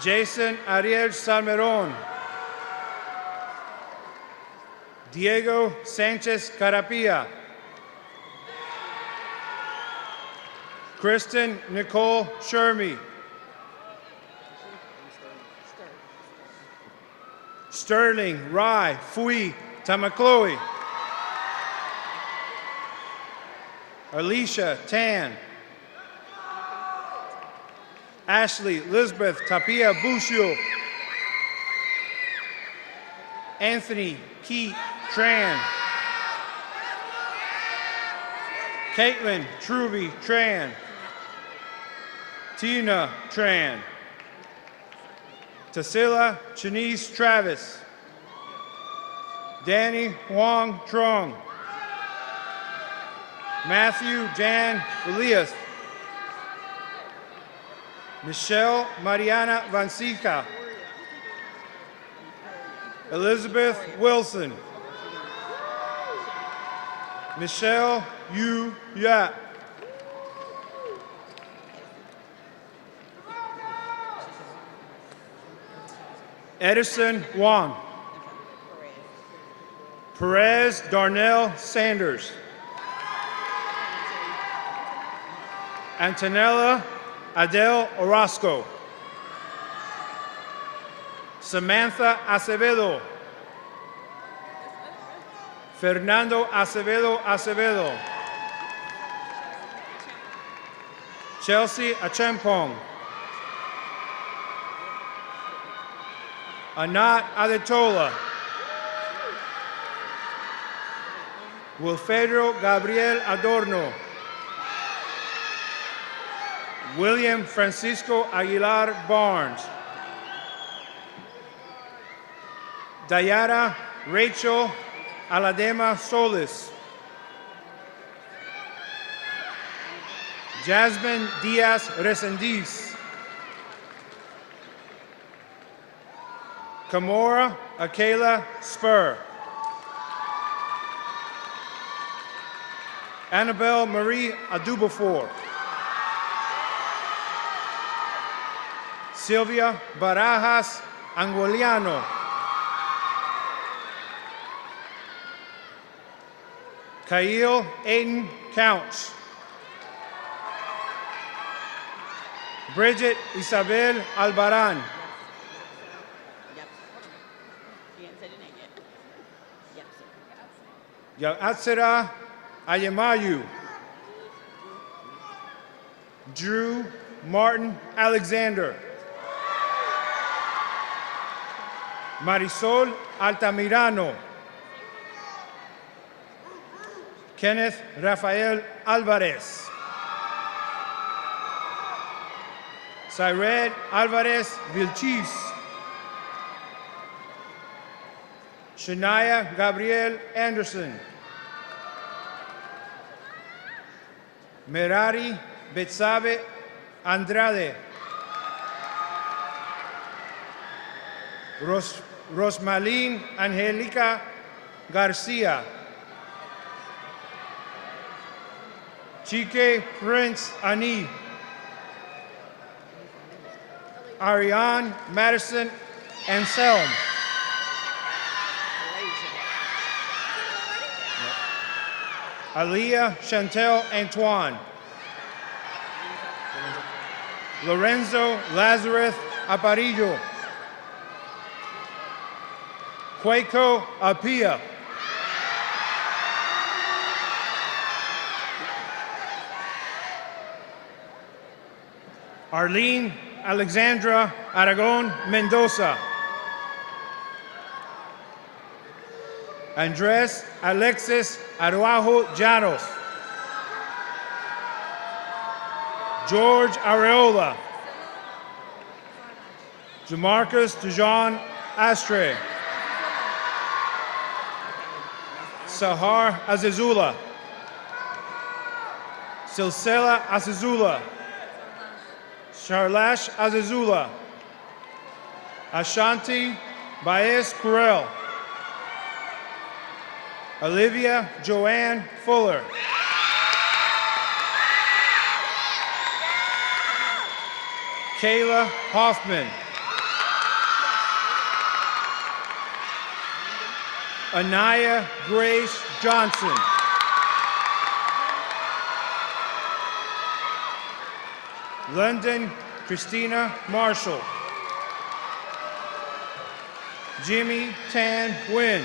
Jason Ariel Salmeron. Diego Sanchez Carapia. Kristen Nicole Shermy. Sterling Rai Fui Tamakloe. Alicia Tan. Ashley Lisbeth Tapia Busio. Anthony Keith Tran. Caitlin Truby Tran. Tina Tran. Tasila Chinese Travis. Danny Huang Trong. Matthew Jan Elias. Michelle Mariana Vansica. Elizabeth Wilson. Michelle Yu Yap. Edison Wong. Perez Darnell Sanders. Antonella Adele Orozco. Samantha Acevedo. Fernando Acevedo Acevedo. Chelsea Achempong. Anat Adetola. Wilfredo Gabriel Adorno. William Francisco Aguilar Barnes. Dayara Rachel Aladema Solis. Jasmine Diaz Resendiz. Kamora Akela Spur. Annabelle Marie Adubafor. Sylvia Barajas Anguiliano. Kyle Aiden Counts. Bridget Isabel Albaran. Yatsira Ayemayu. Drew Martin Alexander. Marisol Altamirano. Kenneth Rafael Alvarez. Cyred Alvarez Vilchis. Shania Gabriel Anderson. Merari Betsabe Andrade. Rosmalin Angelica Garcia. Chike Prince Ani. Ariane Madison Anselm. Aliyah Chantel Antoine. Lorenzo Lazarus Aparillo. Cueco Apia. Arlene Alexandra Aragon Mendoza. Andres Alexis Araujo Llanos. George Areola. Jamarcus Dejan Astre. Sahar Azizula. Silsela Azizula. Charlash Azizula. Ashanti Baez Curel. Olivia Joanne Fuller. Kayla Hoffman. Anaya Grace Johnson. London Christina Marshall. Jimmy Tan Nguyen.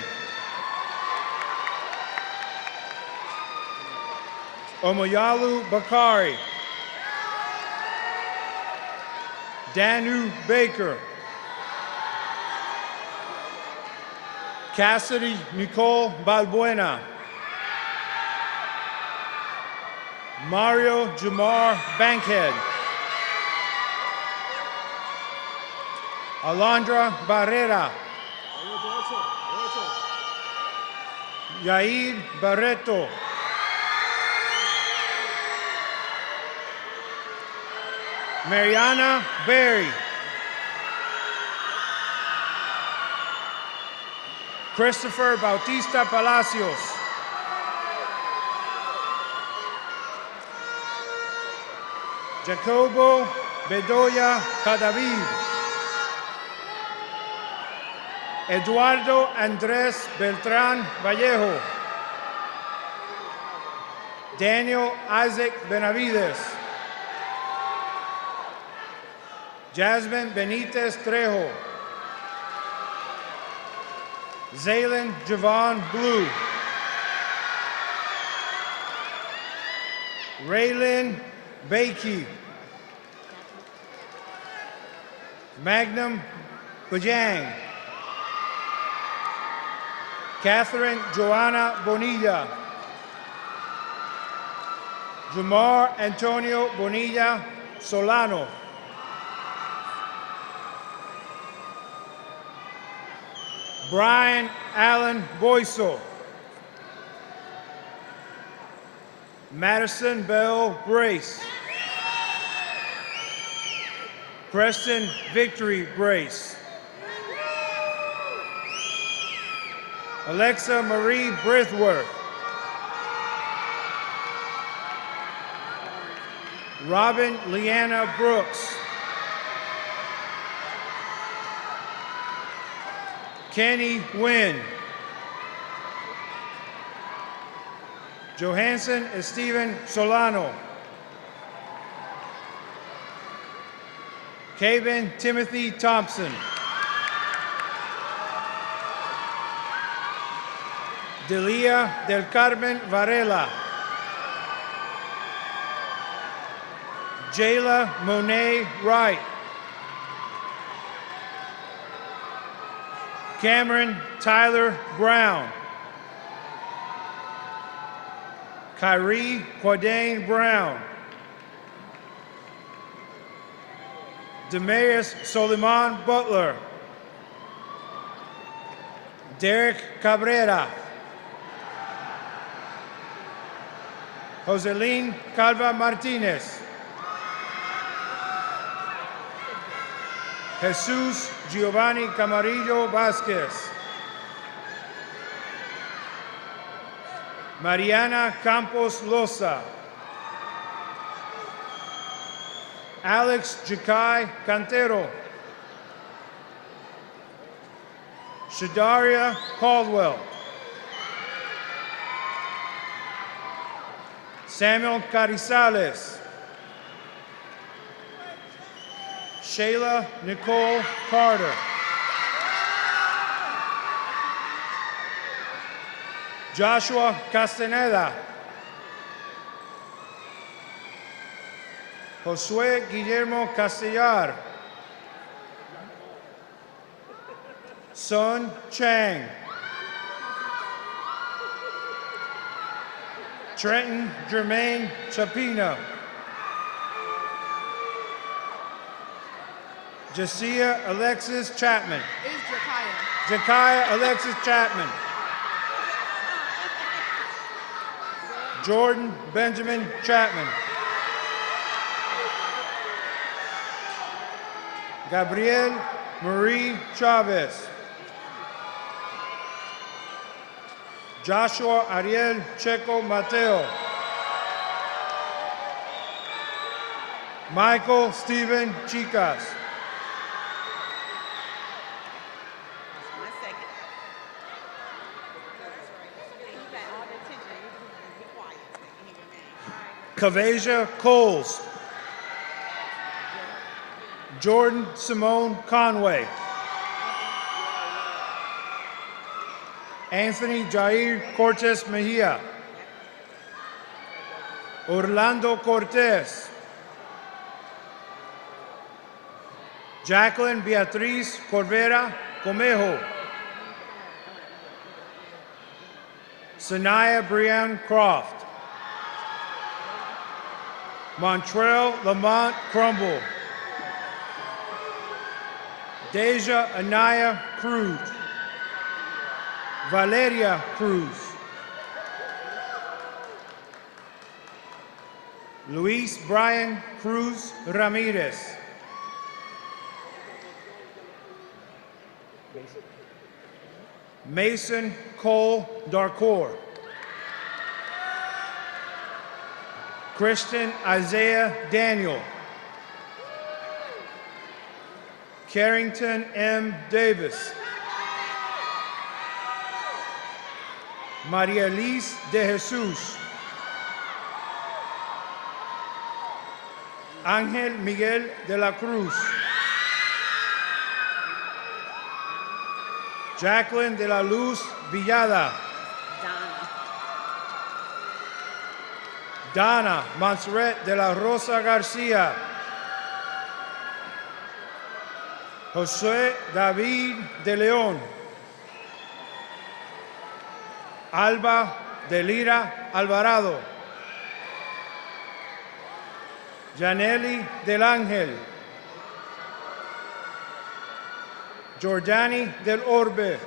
Omoyalu Bakari. Danu Baker. Cassidy Nicole Balbuena. Mario Jamar Bankhead. Alondra Barrera. Yair Barreto. Mariana Berry. Christopher Bautista Palacios. Jacobo Bedoya Cadavid. Eduardo Andrés Beltrán Vallejo. Daniel Isaac Benavides. Jasmine Benitez Trejo. Zaylin Javon Blue. Raylin Bakey. Magnum Bajang. Catherine Joanna Bonilla. Jamar Antonio Bonilla Solano. Brian Allen Boyso. Madison Bell Brace. Preston Victory Brace. Alexa Marie Brithworth. Robin Leanna Brooks. Kenny Wynn. Johansson Esteban Solano. Kevin Timothy Thompson. Delia del Carmen Varela. Jayla Monet Wright. Cameron Tyler Brown. Kyrie Quadane Brown. Demarius Soliman Butler. Derek Cabrera. Joseline Calva Martinez. Jesus Giovanni Camarillo Vasquez. Mariana Campos Loza. Alex Jakai Cantero. Shadaria Caldwell. Samuel Carizales. Shayla Nicole Carter. Joshua Castaneda. Josué Guillermo Castellar. Sun Chang. Trenton Jermaine Chapina. Jasia Alexis Chapman. Jakaya Alexis Chapman. Jordan Benjamin Chapman. Gabrielle Marie Chavez. Joshua Ariel Checo Mateo. Michael Stephen Chicas. Kavasia Coles. Jordan Simone Conway. Anthony Jair Cortes Mejia. Orlando Cortez. Jacqueline Beatriz Corvera Comejo. Sanaya Brianne Croft. Montrell Lamont Crumble. Deja Anaya Cruz. Valeria Cruz. Luis Brian Cruz Ramirez. Mason Cole Darcour. Christian Isaiah Daniel. Carrington M. Davis. María Liz de Jesús. Ángel Miguel de la Cruz. Jacqueline de la Luz Villada. Donna Montserrat de la Rosa García. José David de León. Alba de Lira Alvarado. Janely del Ángel. Jordani del Orbe.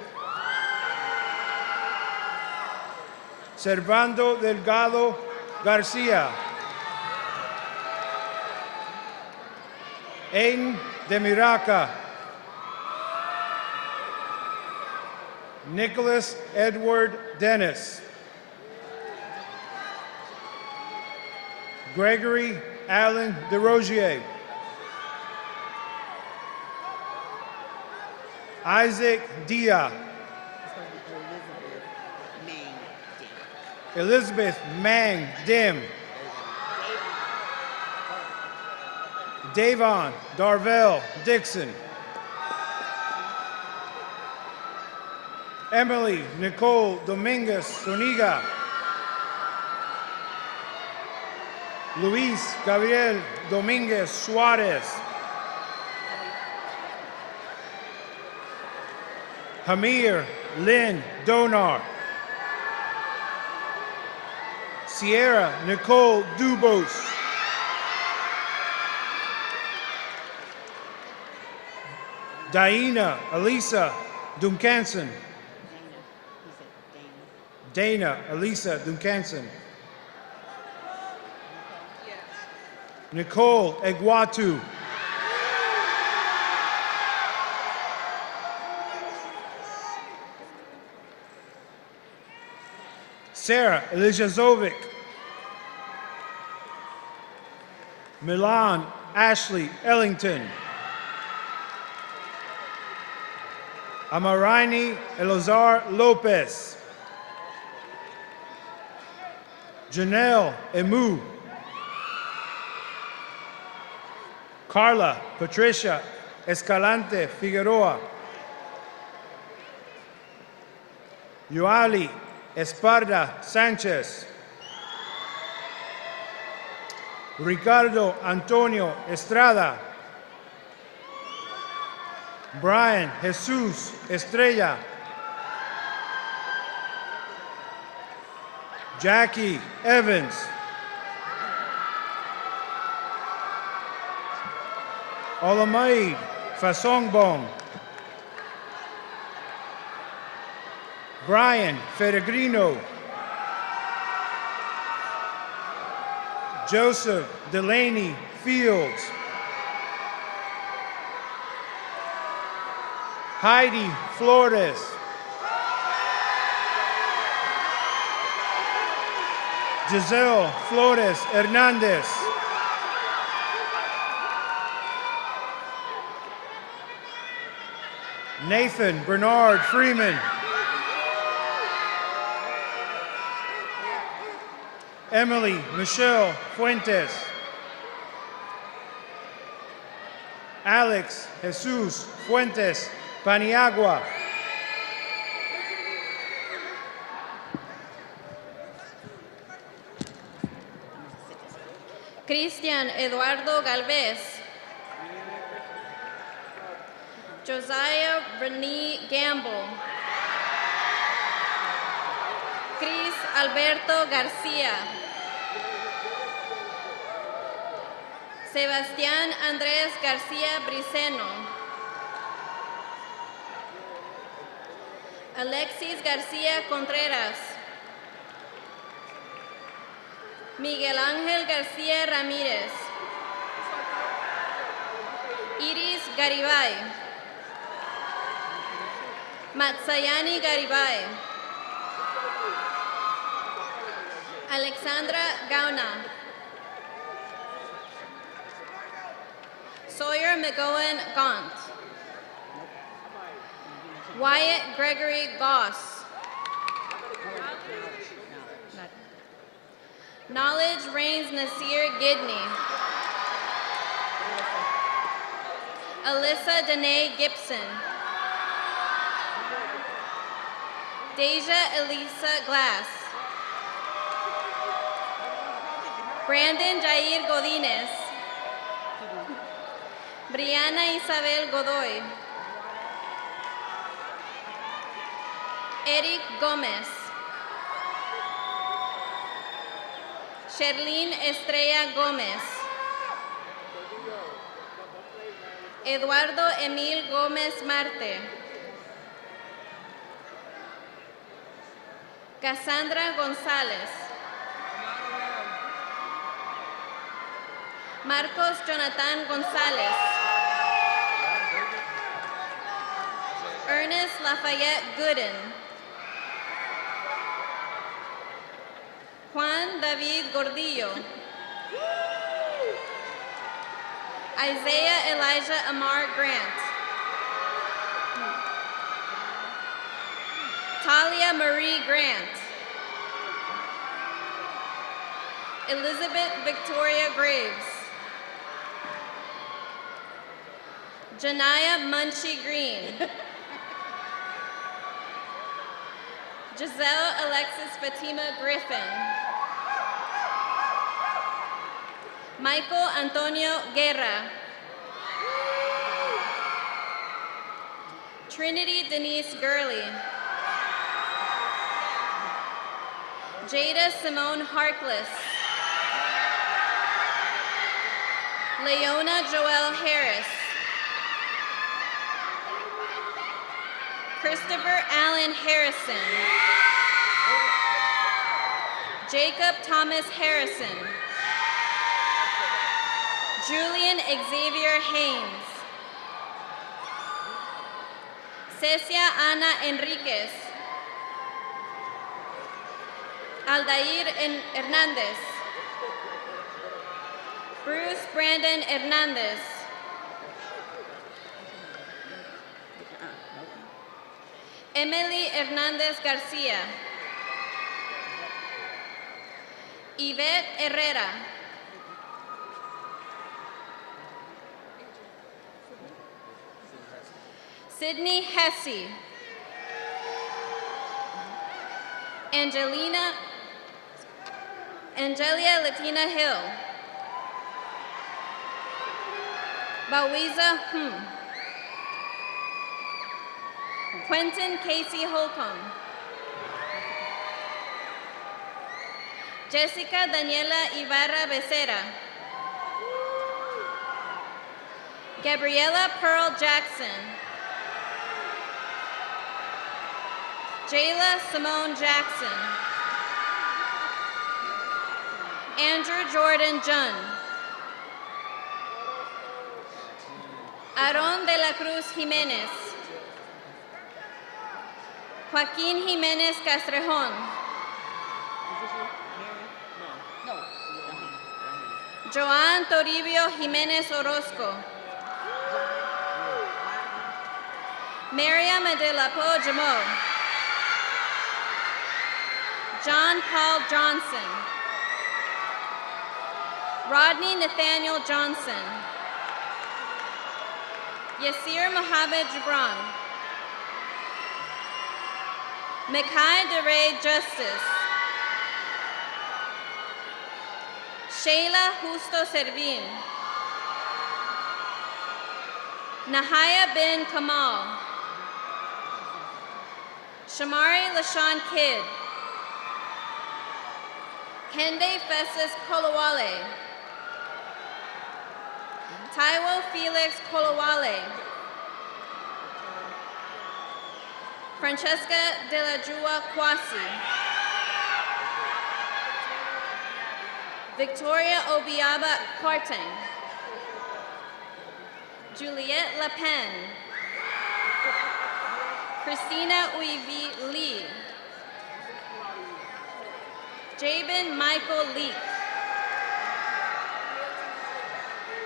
Servando Delgado García. Aiden de Miraca. Nicholas Edward Dennis. Gregory Allen DeRozier. Isaac Dia. Elizabeth Mang Dim. Davon Darvell Dixon. Emily Nicole Dominguez Zuniga. Luis Gabriel Dominguez Suarez. Hamir Lynn Donar. Sierra Nicole Dubos. Diana Elisa Duncanson. Dana Elisa Duncanson. Nicole Eguatu. Sarah Elijazovic. Milan Ashley Ellington. Amarini Elazar Lopez. Janelle Emu. Carla Patricia Escalante Figueroa. Yoali Esparda Sanchez. Ricardo Antonio Estrada. Brian Jesus Estrella. Jackie Evans. Olamaid Fasongbong. Brian Ferregrino. Joseph Delaney Fields. Heidi Flores. Giselle Flores Hernandez. Nathan Bernard Freeman. Emily Michelle Fuentes. Alex Jesus Fuentes Paniagua. Cristian Eduardo Galvez. Josiah Renee Gamble. Chris Alberto García. Sebastián Andrés García Briceno. Alexis García Contreras. Miguel Ángel García Ramírez. Iris Garibay. Matsayani Garibay. Alexandra Gauna. Sawyer McGowan Gaunt. Wyatt Gregory Goss. Knowledge Reigns Nasir Gidney. Alyssa Danae Gibson. Deja Elisa Glass. Brandon Jair Godinez. Brianna Isabel Godoy. Eric Gomez. Sherlyn Estrella Gómez. Eduardo Emil Gómez Marte. Cassandra González. Marcos Jonathan González. Ernest Lafayette Gooden. Juan David Gordillo. Isaiah Elijah Amar Grant. Talia Marie Grant. Elizabeth Victoria Graves. Janaya Munchie Green. Giselle Alexis Fatima Griffin. Michael Antonio Guerra. Trinity Denise Gurley. Jada Simone Harkless. Leona Joelle Harris. Christopher Allen Harrison. Jacob Thomas Harrison. Julian Xavier Haynes. Cecia Ana Enriquez. Aldair Hernandez. Bruce Brandon Hernandez. Emily Hernandez Garcia. Yvette Herrera. Sydney Hesse. Angelia Latina Hill. Bawiza Quentin Casey Holcomb. Jessica Daniela Ibarra Becerra. Gabriela Pearl Jackson. Jayla Simone Jackson. Andrew Jordan Junn. Aaron de la Cruz Jimenez. Joaquín Jimenez Castrejón. Joan Toribio Jimenez Orozco. Miriam de la Po Jamo. John Paul Johnson. Rodney Nathaniel Johnson. Yasir Mohammed Gibran. Mekai DeRay Justice. Sheila Justo Servin. Nahaya bin Kamal. Shamari LaShawn Kidd. Kende Festus Kolowale. Taiwo Felix Kolowale. Francesca de la Jua Kwasi. Victoria Obiaba Kwarteng. Juliette LaPen. Christina Uivi Lee. Jabin Michael Leek.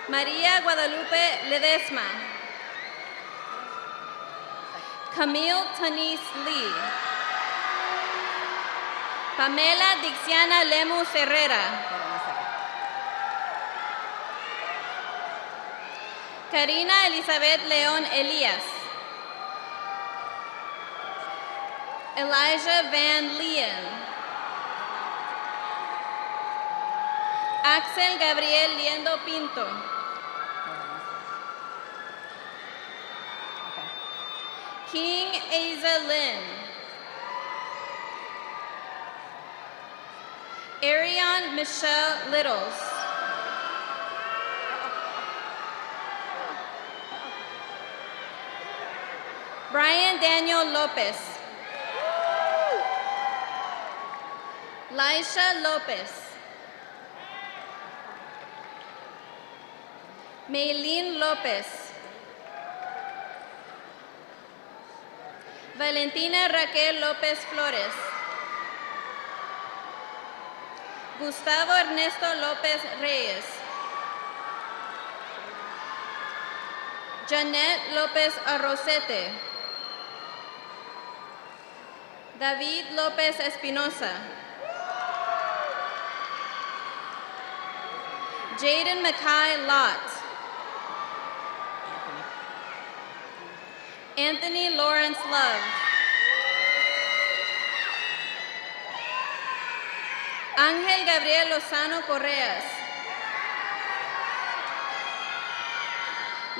Maria Guadalupe Ledesma. Camille Tanis Lee. Pamela Dixiana Lemus Herrera. Karina Elizabeth León Elias. Elijah Van Leyen. Axel Gabriel Liendo Pinto. King Asa Lin. Ariane Michelle Littles. Brian Daniel Lopez. Laisha Lopez. Maylene Lopez. Valentina Raquel López Flores. Gustavo Ernesto López Reyes. Janet López Arrocete. David López Espinosa. Jaden Mackay Lott. Anthony Lawrence Love. Ángel Gabriel Lozano Correas.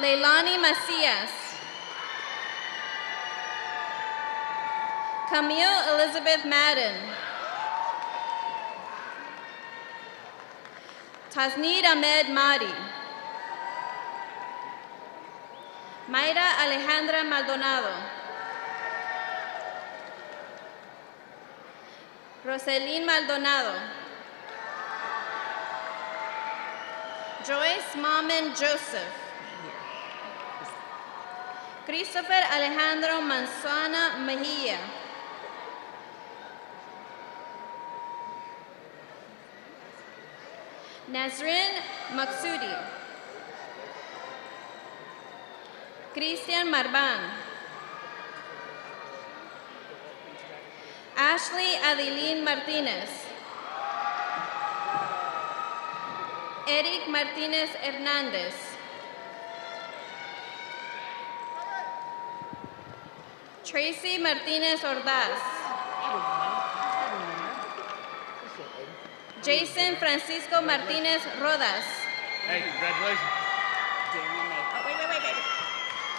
Leilani Macias. Camille Elizabeth Madden. Tasneed Ahmed Mahdi. Mayra Alejandra Maldonado. Roselyn Maldonado. Joyce Mamen Joseph. Christopher Alejandro Manzana Mejia. Nazrin Maksudi. Christian Marban. Ashley Adeline Martinez. Eric Martinez Hernandez. Tracy Martinez Ordaz. Jason Francisco Martinez Rodas. Hey, congratulations.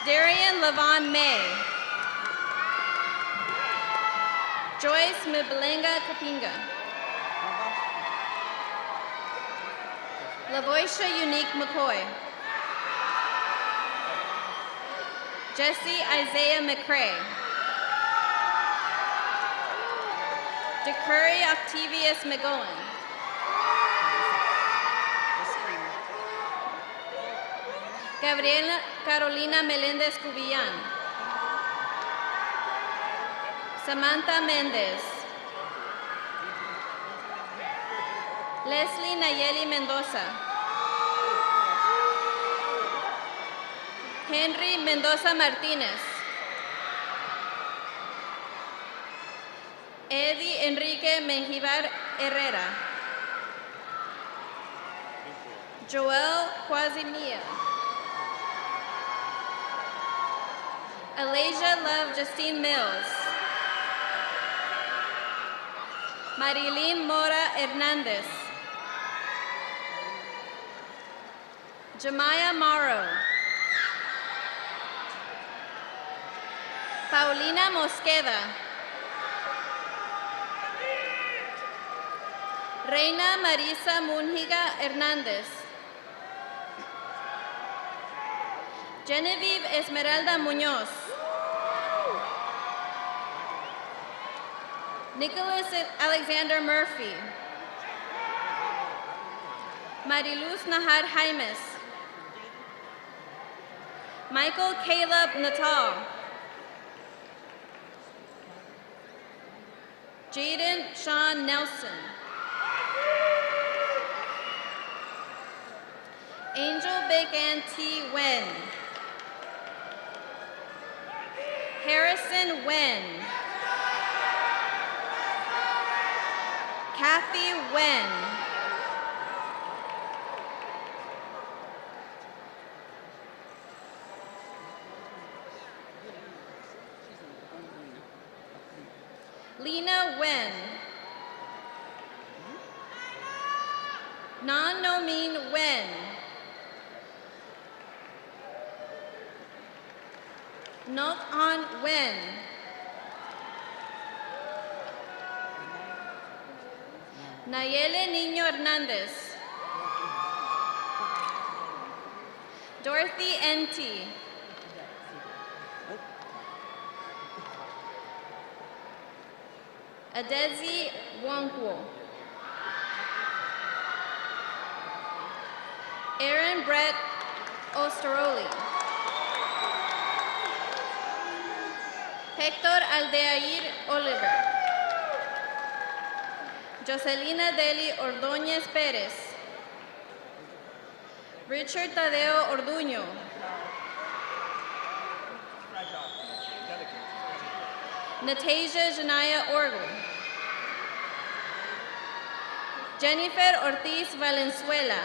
Darian Lavon May. Joyce Mibelenga Kapinga. Lavoisha Unique McCoy. Jesse Isaiah McCrae. DeCurry Octavius McGowan. Gabriela Carolina Melendez Cubillan. Samantha Mendez. Leslie Nayeli Mendoza. Henry Mendoza Martinez. Eddie Enrique Menjivar Herrera. Joel Quasimia. Alasia Love Justine Mills. Marilyn Mora Hernandez. Jemiah Morrow. Paulina Mosqueda. Reina Marisa Munjiga Hernandez. Genevieve Esmeralda Muñoz. Nicholas Alexander Murphy. Mariluz Nahar Jaimes. Michael Caleb Natal. Jaden Sean Nelson. Angel Bacon T. Wen. Harrison Wen. Kathy Wen. Lena Wen. Nan-Nomin Wen. Nok-An Wen. Nayeli Niño Hernandez. Dorothy N.T. Adezi Wonkwo. Aaron Brett Osteroli. Hector Aldeair Oliver. Jocelina Deli Ordóñez Pérez. Richard Tadeo Orduño. Natasia Janaya Orgel. Jennifer Ortiz Valenzuela.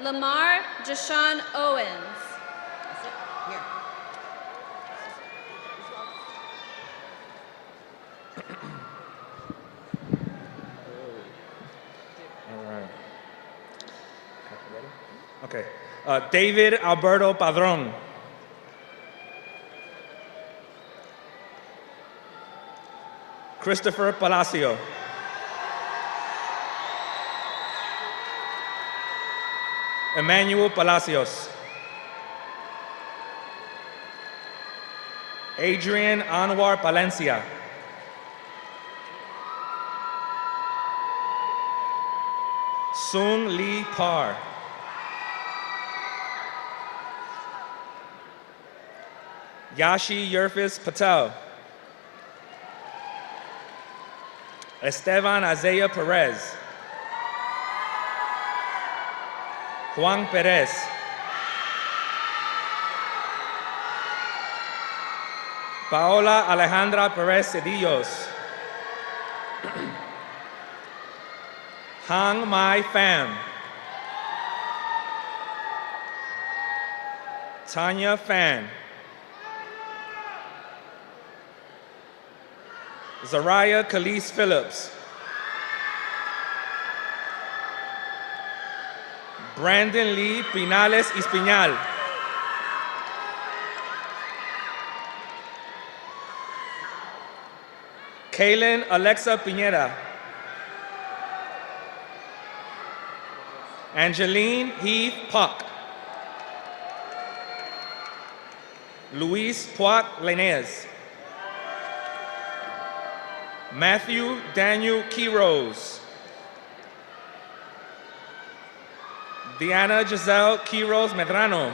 Lamar Jashawn Owens. All right. Ready? David Alberto Padron. Christopher Palacio. Emmanuel Palacios. Adrian Anwar Palencia. Sung Lee Parr. Yashi Yerfis Patel. Esteban Azea Perez. Juan Perez. Paola Alejandra Perez Cedillos. Hang Mai Pham. Tanya Fan. Zariah Khalees Phillips. Brandon Lee Pinales Espinal. Kaylin Alexa Pineda. Angeline Heath Puck. Luis Puat Lenez. Matthew Daniel Quiroz. Diana Giselle Quiroz Medrano.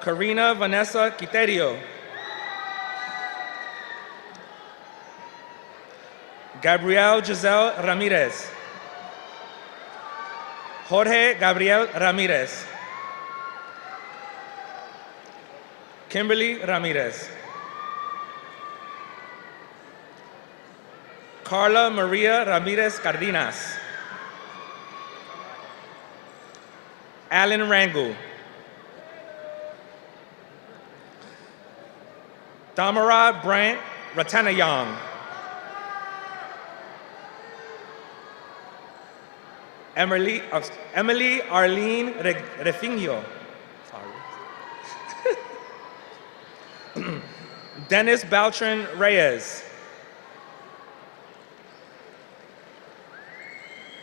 Karina Vanessa Quiterio. Gabrielle Giselle Ramirez. Jorge Gabriel Ramirez. Kimberly Ramirez. Carla Maria Ramirez Cardenas. Alan Rangel. Damara Brant Ratanayang. Emily Arlene Refingio. Sorry. Dennis Beltran Reyes.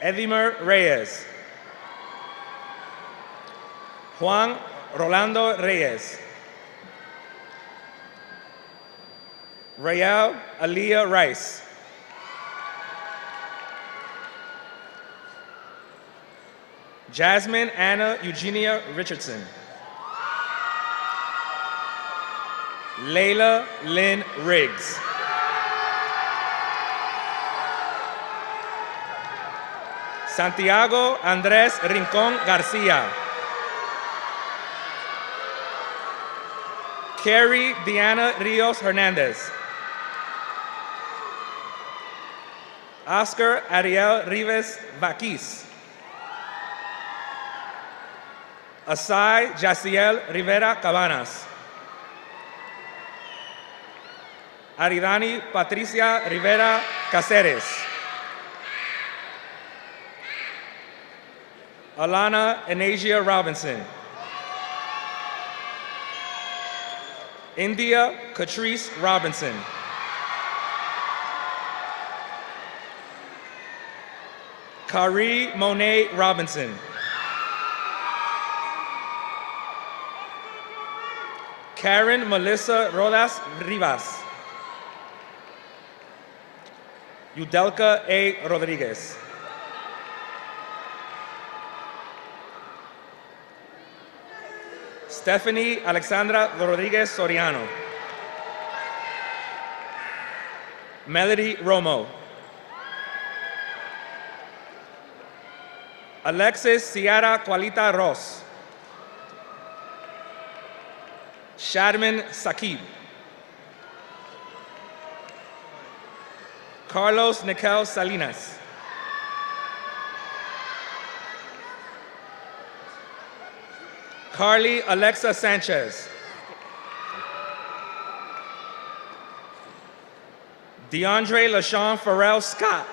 Edimer Reyes. Juan Rolando Reyes. Rael Aliyah Rice. Jasmine Anna Eugenia Richardson. Layla Lynn Riggs. Santiago Andres Rincon Garcia. Carrie Diana Rios Hernandez. Oscar Ariel Rivas Vaquis. Asai Jaciel Rivera Cabanas. Aridani Patricia Rivera Caceres. Alana Anasia Robinson. India Catrice Robinson. Kari Monet Robinson. Karen Melissa Rodas Rivas. Yudelka A. Rodriguez. Stephanie Alexandra Rodriguez Soriano. Melody Romo. Alexis Ciara Qualita Ross. Shadman Sakib. Carlos Nikel Salinas. Carly Alexa Sanchez. DeAndre LaShawn Farrell Scott.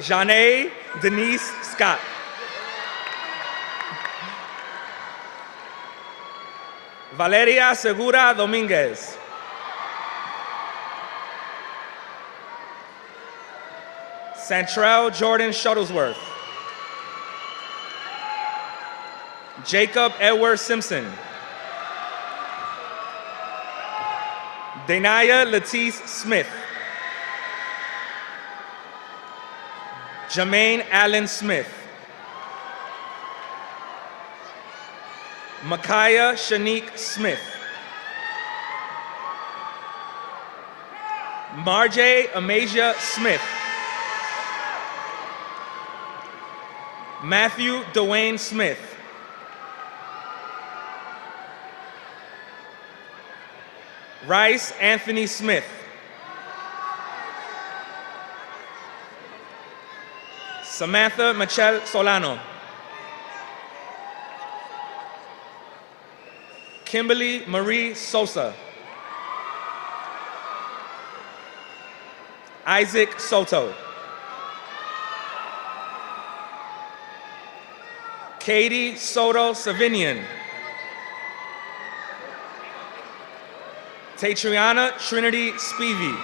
Janae Denise Scott. Valeria Segura Dominguez. Santrell Jordan Shuttlesworth. Jacob Edward Simpson. Denaya Latisse Smith. Jermaine Allen Smith. Micaiah Shanique Smith. Marjay Amasia Smith. Matthew Dwayne Smith. Rice Anthony Smith. Samantha Michelle Solano. Kimberly Marie Sosa. Isaac Soto. Katie Soto Savinian. Tatriana Trinity Spivey.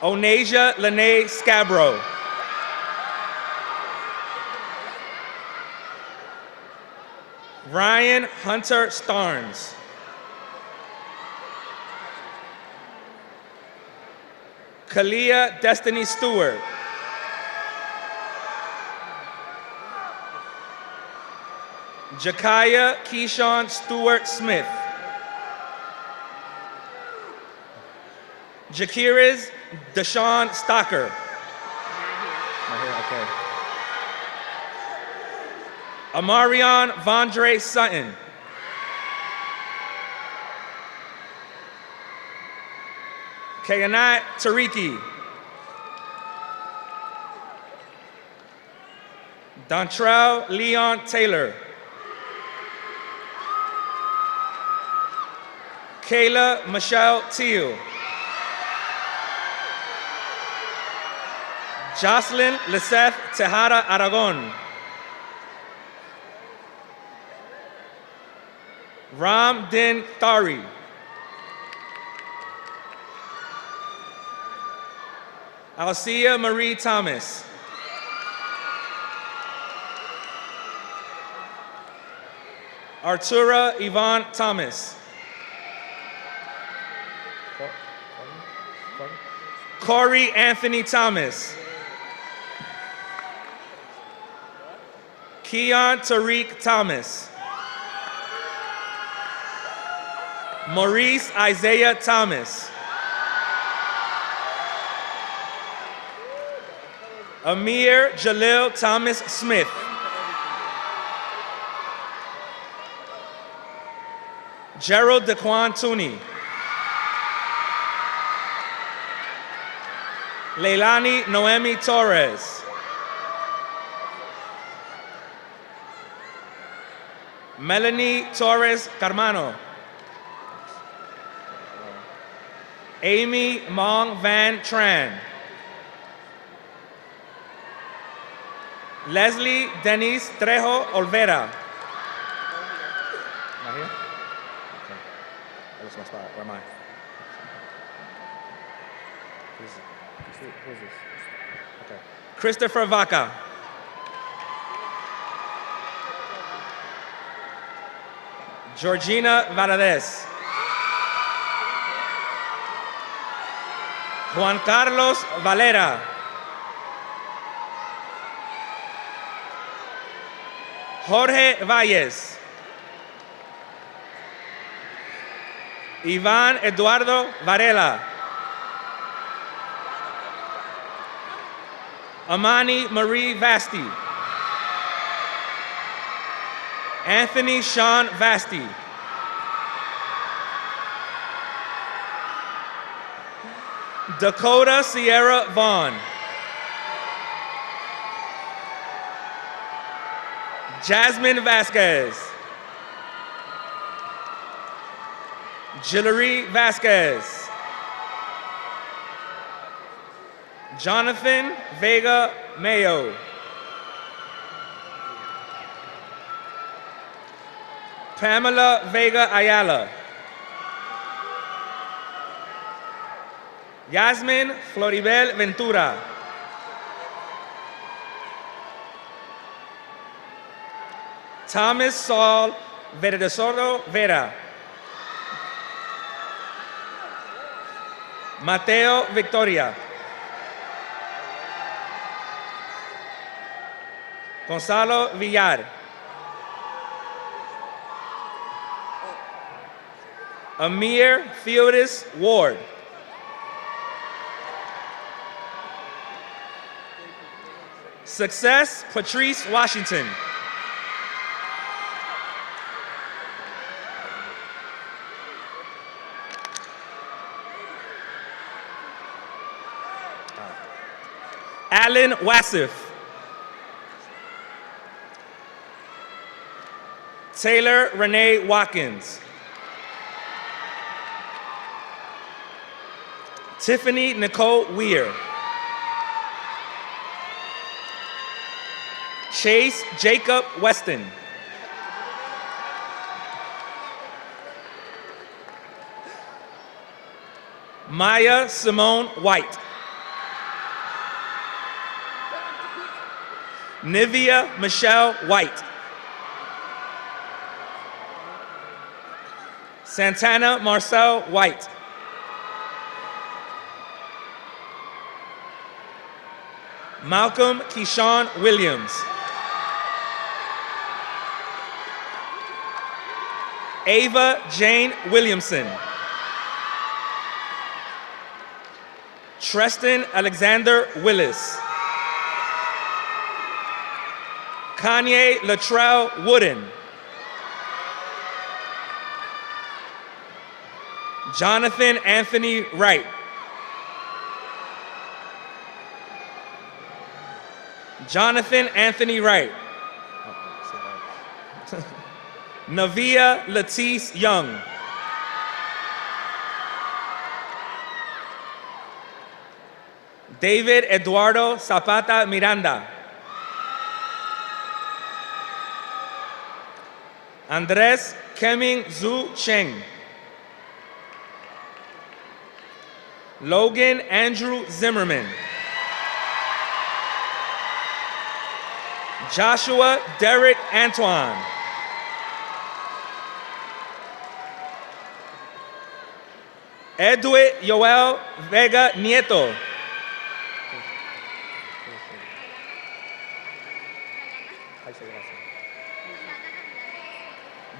Onasia Lene Scabro. Ryan Hunter Starnes. Kalia Destiny Stewart. Jakaya Keyshawn Stewart Smith. Jakiriz Deshaun Stocker. Okay. Amarion Vondre Sutton. Kayanat Tariki. Dontrell Leon Taylor. Kayla Michelle Teal. Jocelyn Liseth Tejada Aragon. Ram Din Thari. Alcia Marie Thomas. Artura Yvonne Thomas. Corey Anthony Thomas. Keon Tariq Thomas. Maurice Isaiah Thomas. Amir Jalil Thomas Smith. Gerald Daquan Tooney. Leilani Noemi Torres. Melanie Torres Carmano. Amy Mong Van Tran. Leslie Denise Trejo Olvera. Not here? Okay. That's my spot. Where am I? Who is this? Okay. Christopher Vaca. Georgina Varadez. Juan Carlos Valera. Jorge Valles. Iván Eduardo Varela. Amani Marie Vasti. Anthony Sean Vasti. Dakota Sierra Vaughn. Jasmine Vasquez. Jillery Vasquez. Jonathan Vega Mayo. Pamela Vega Ayala. Yasmin Floribel Ventura. Thomas Saul Verdesoro Vera. Mateo Victoria. Gonzalo Villar. Amir Theodis Ward. Success Patrice Washington. Alan Wassif. Taylor Renee Watkins. Tiffany Nicole Weir. Chase Jacob Weston. Maya Simone White. Nivea Michelle White. Santana Marcel White. Malcolm Keyshawn Williams. Ava Jane Williamson. Treston Alexander Willis. Kanye Latrell Wooden. Jonathan Anthony Wright. Jonathan Anthony Wright. Navia Latisse Young. David Eduardo Zapata Miranda. Andres Keming Zhu Cheng. Logan Andrew Zimmerman. Joshua Derek Antoine. Edwin Yoel Vega Nieto.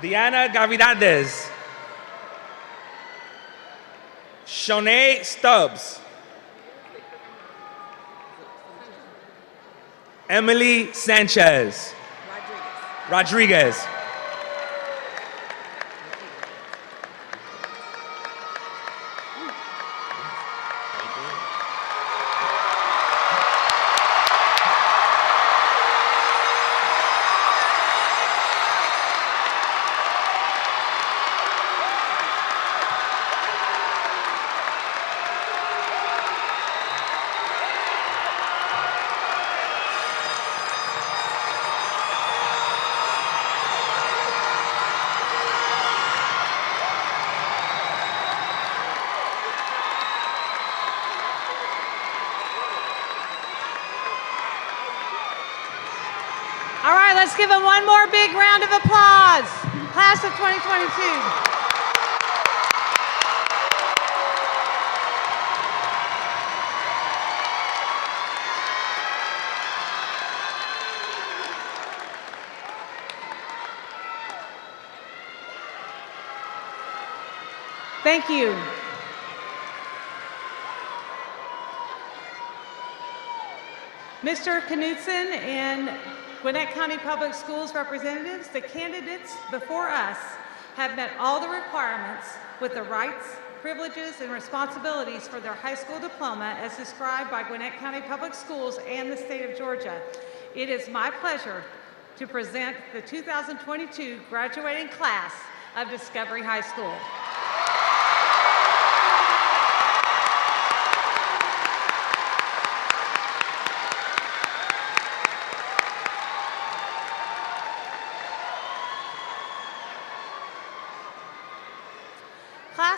Diana Gavidades. Shanae Stubbs. Emily Sanchez. Rodriguez. All right, let's give them one more big round of applause. Class of 2022. Thank you. Mr. Knudsen and Gwinnett County Public Schools representatives, the candidates before us have met all the requirements with the rights, privileges, and responsibilities for their high school diploma as described by Gwinnett County Public Schools and the state of Georgia. It is my pleasure to present the 2022 graduating class of Discovery High School.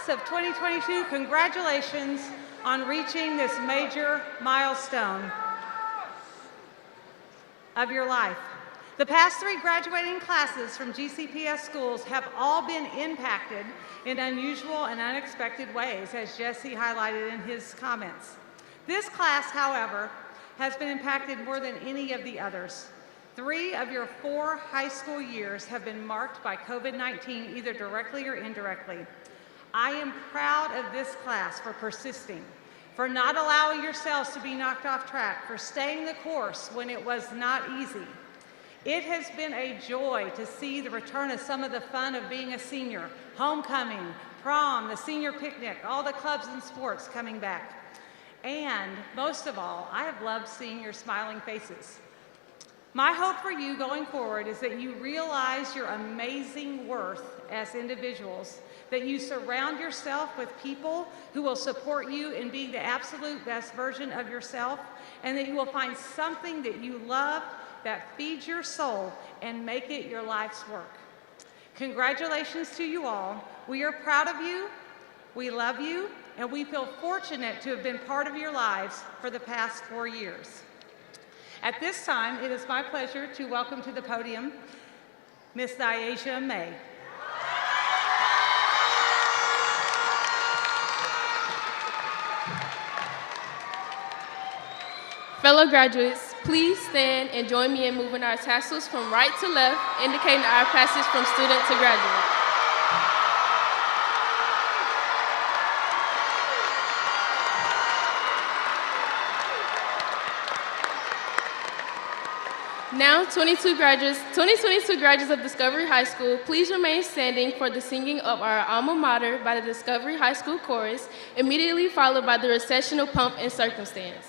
Class of 2022, congratulations on reaching this major milestone of your life. The past 3 graduating classes from GCPS schools have all been impacted in unusual and unexpected ways, as Jesse highlighted in his comments. This class, however, has been impacted more than any of the others. 3 of your 4 high school years have been marked by COVID-19, either directly or indirectly. I am proud of this class for persisting, for not allowing yourselves to be knocked off track, for staying the course when it was not easy. It has been a joy to see the return of some of the fun of being a senior, homecoming, prom, the senior picnic, all the clubs and sports coming back. And most of all, I have loved seeing your smiling faces. My hope for you going forward is that you realize your amazing worth as individuals, that you surround yourself with people who will support you in being the absolute best version of yourself, and that you will find something that you love that feeds your soul and make it your life's work. Congratulations to you all. We are proud of you, we love you, and we feel fortunate to have been part of your lives for the past 4 years. At this time, it is my pleasure to welcome to the podium Miss Nyasia May. Fellow graduates, please stand and join me in moving our tassels from right to left, indicating our passage from student to graduate. Now, 2022 graduates of Discovery High School, please remain standing for the singing of our alma mater by the Discovery High School Chorus, immediately followed by the recessional Pomp and Circumstance.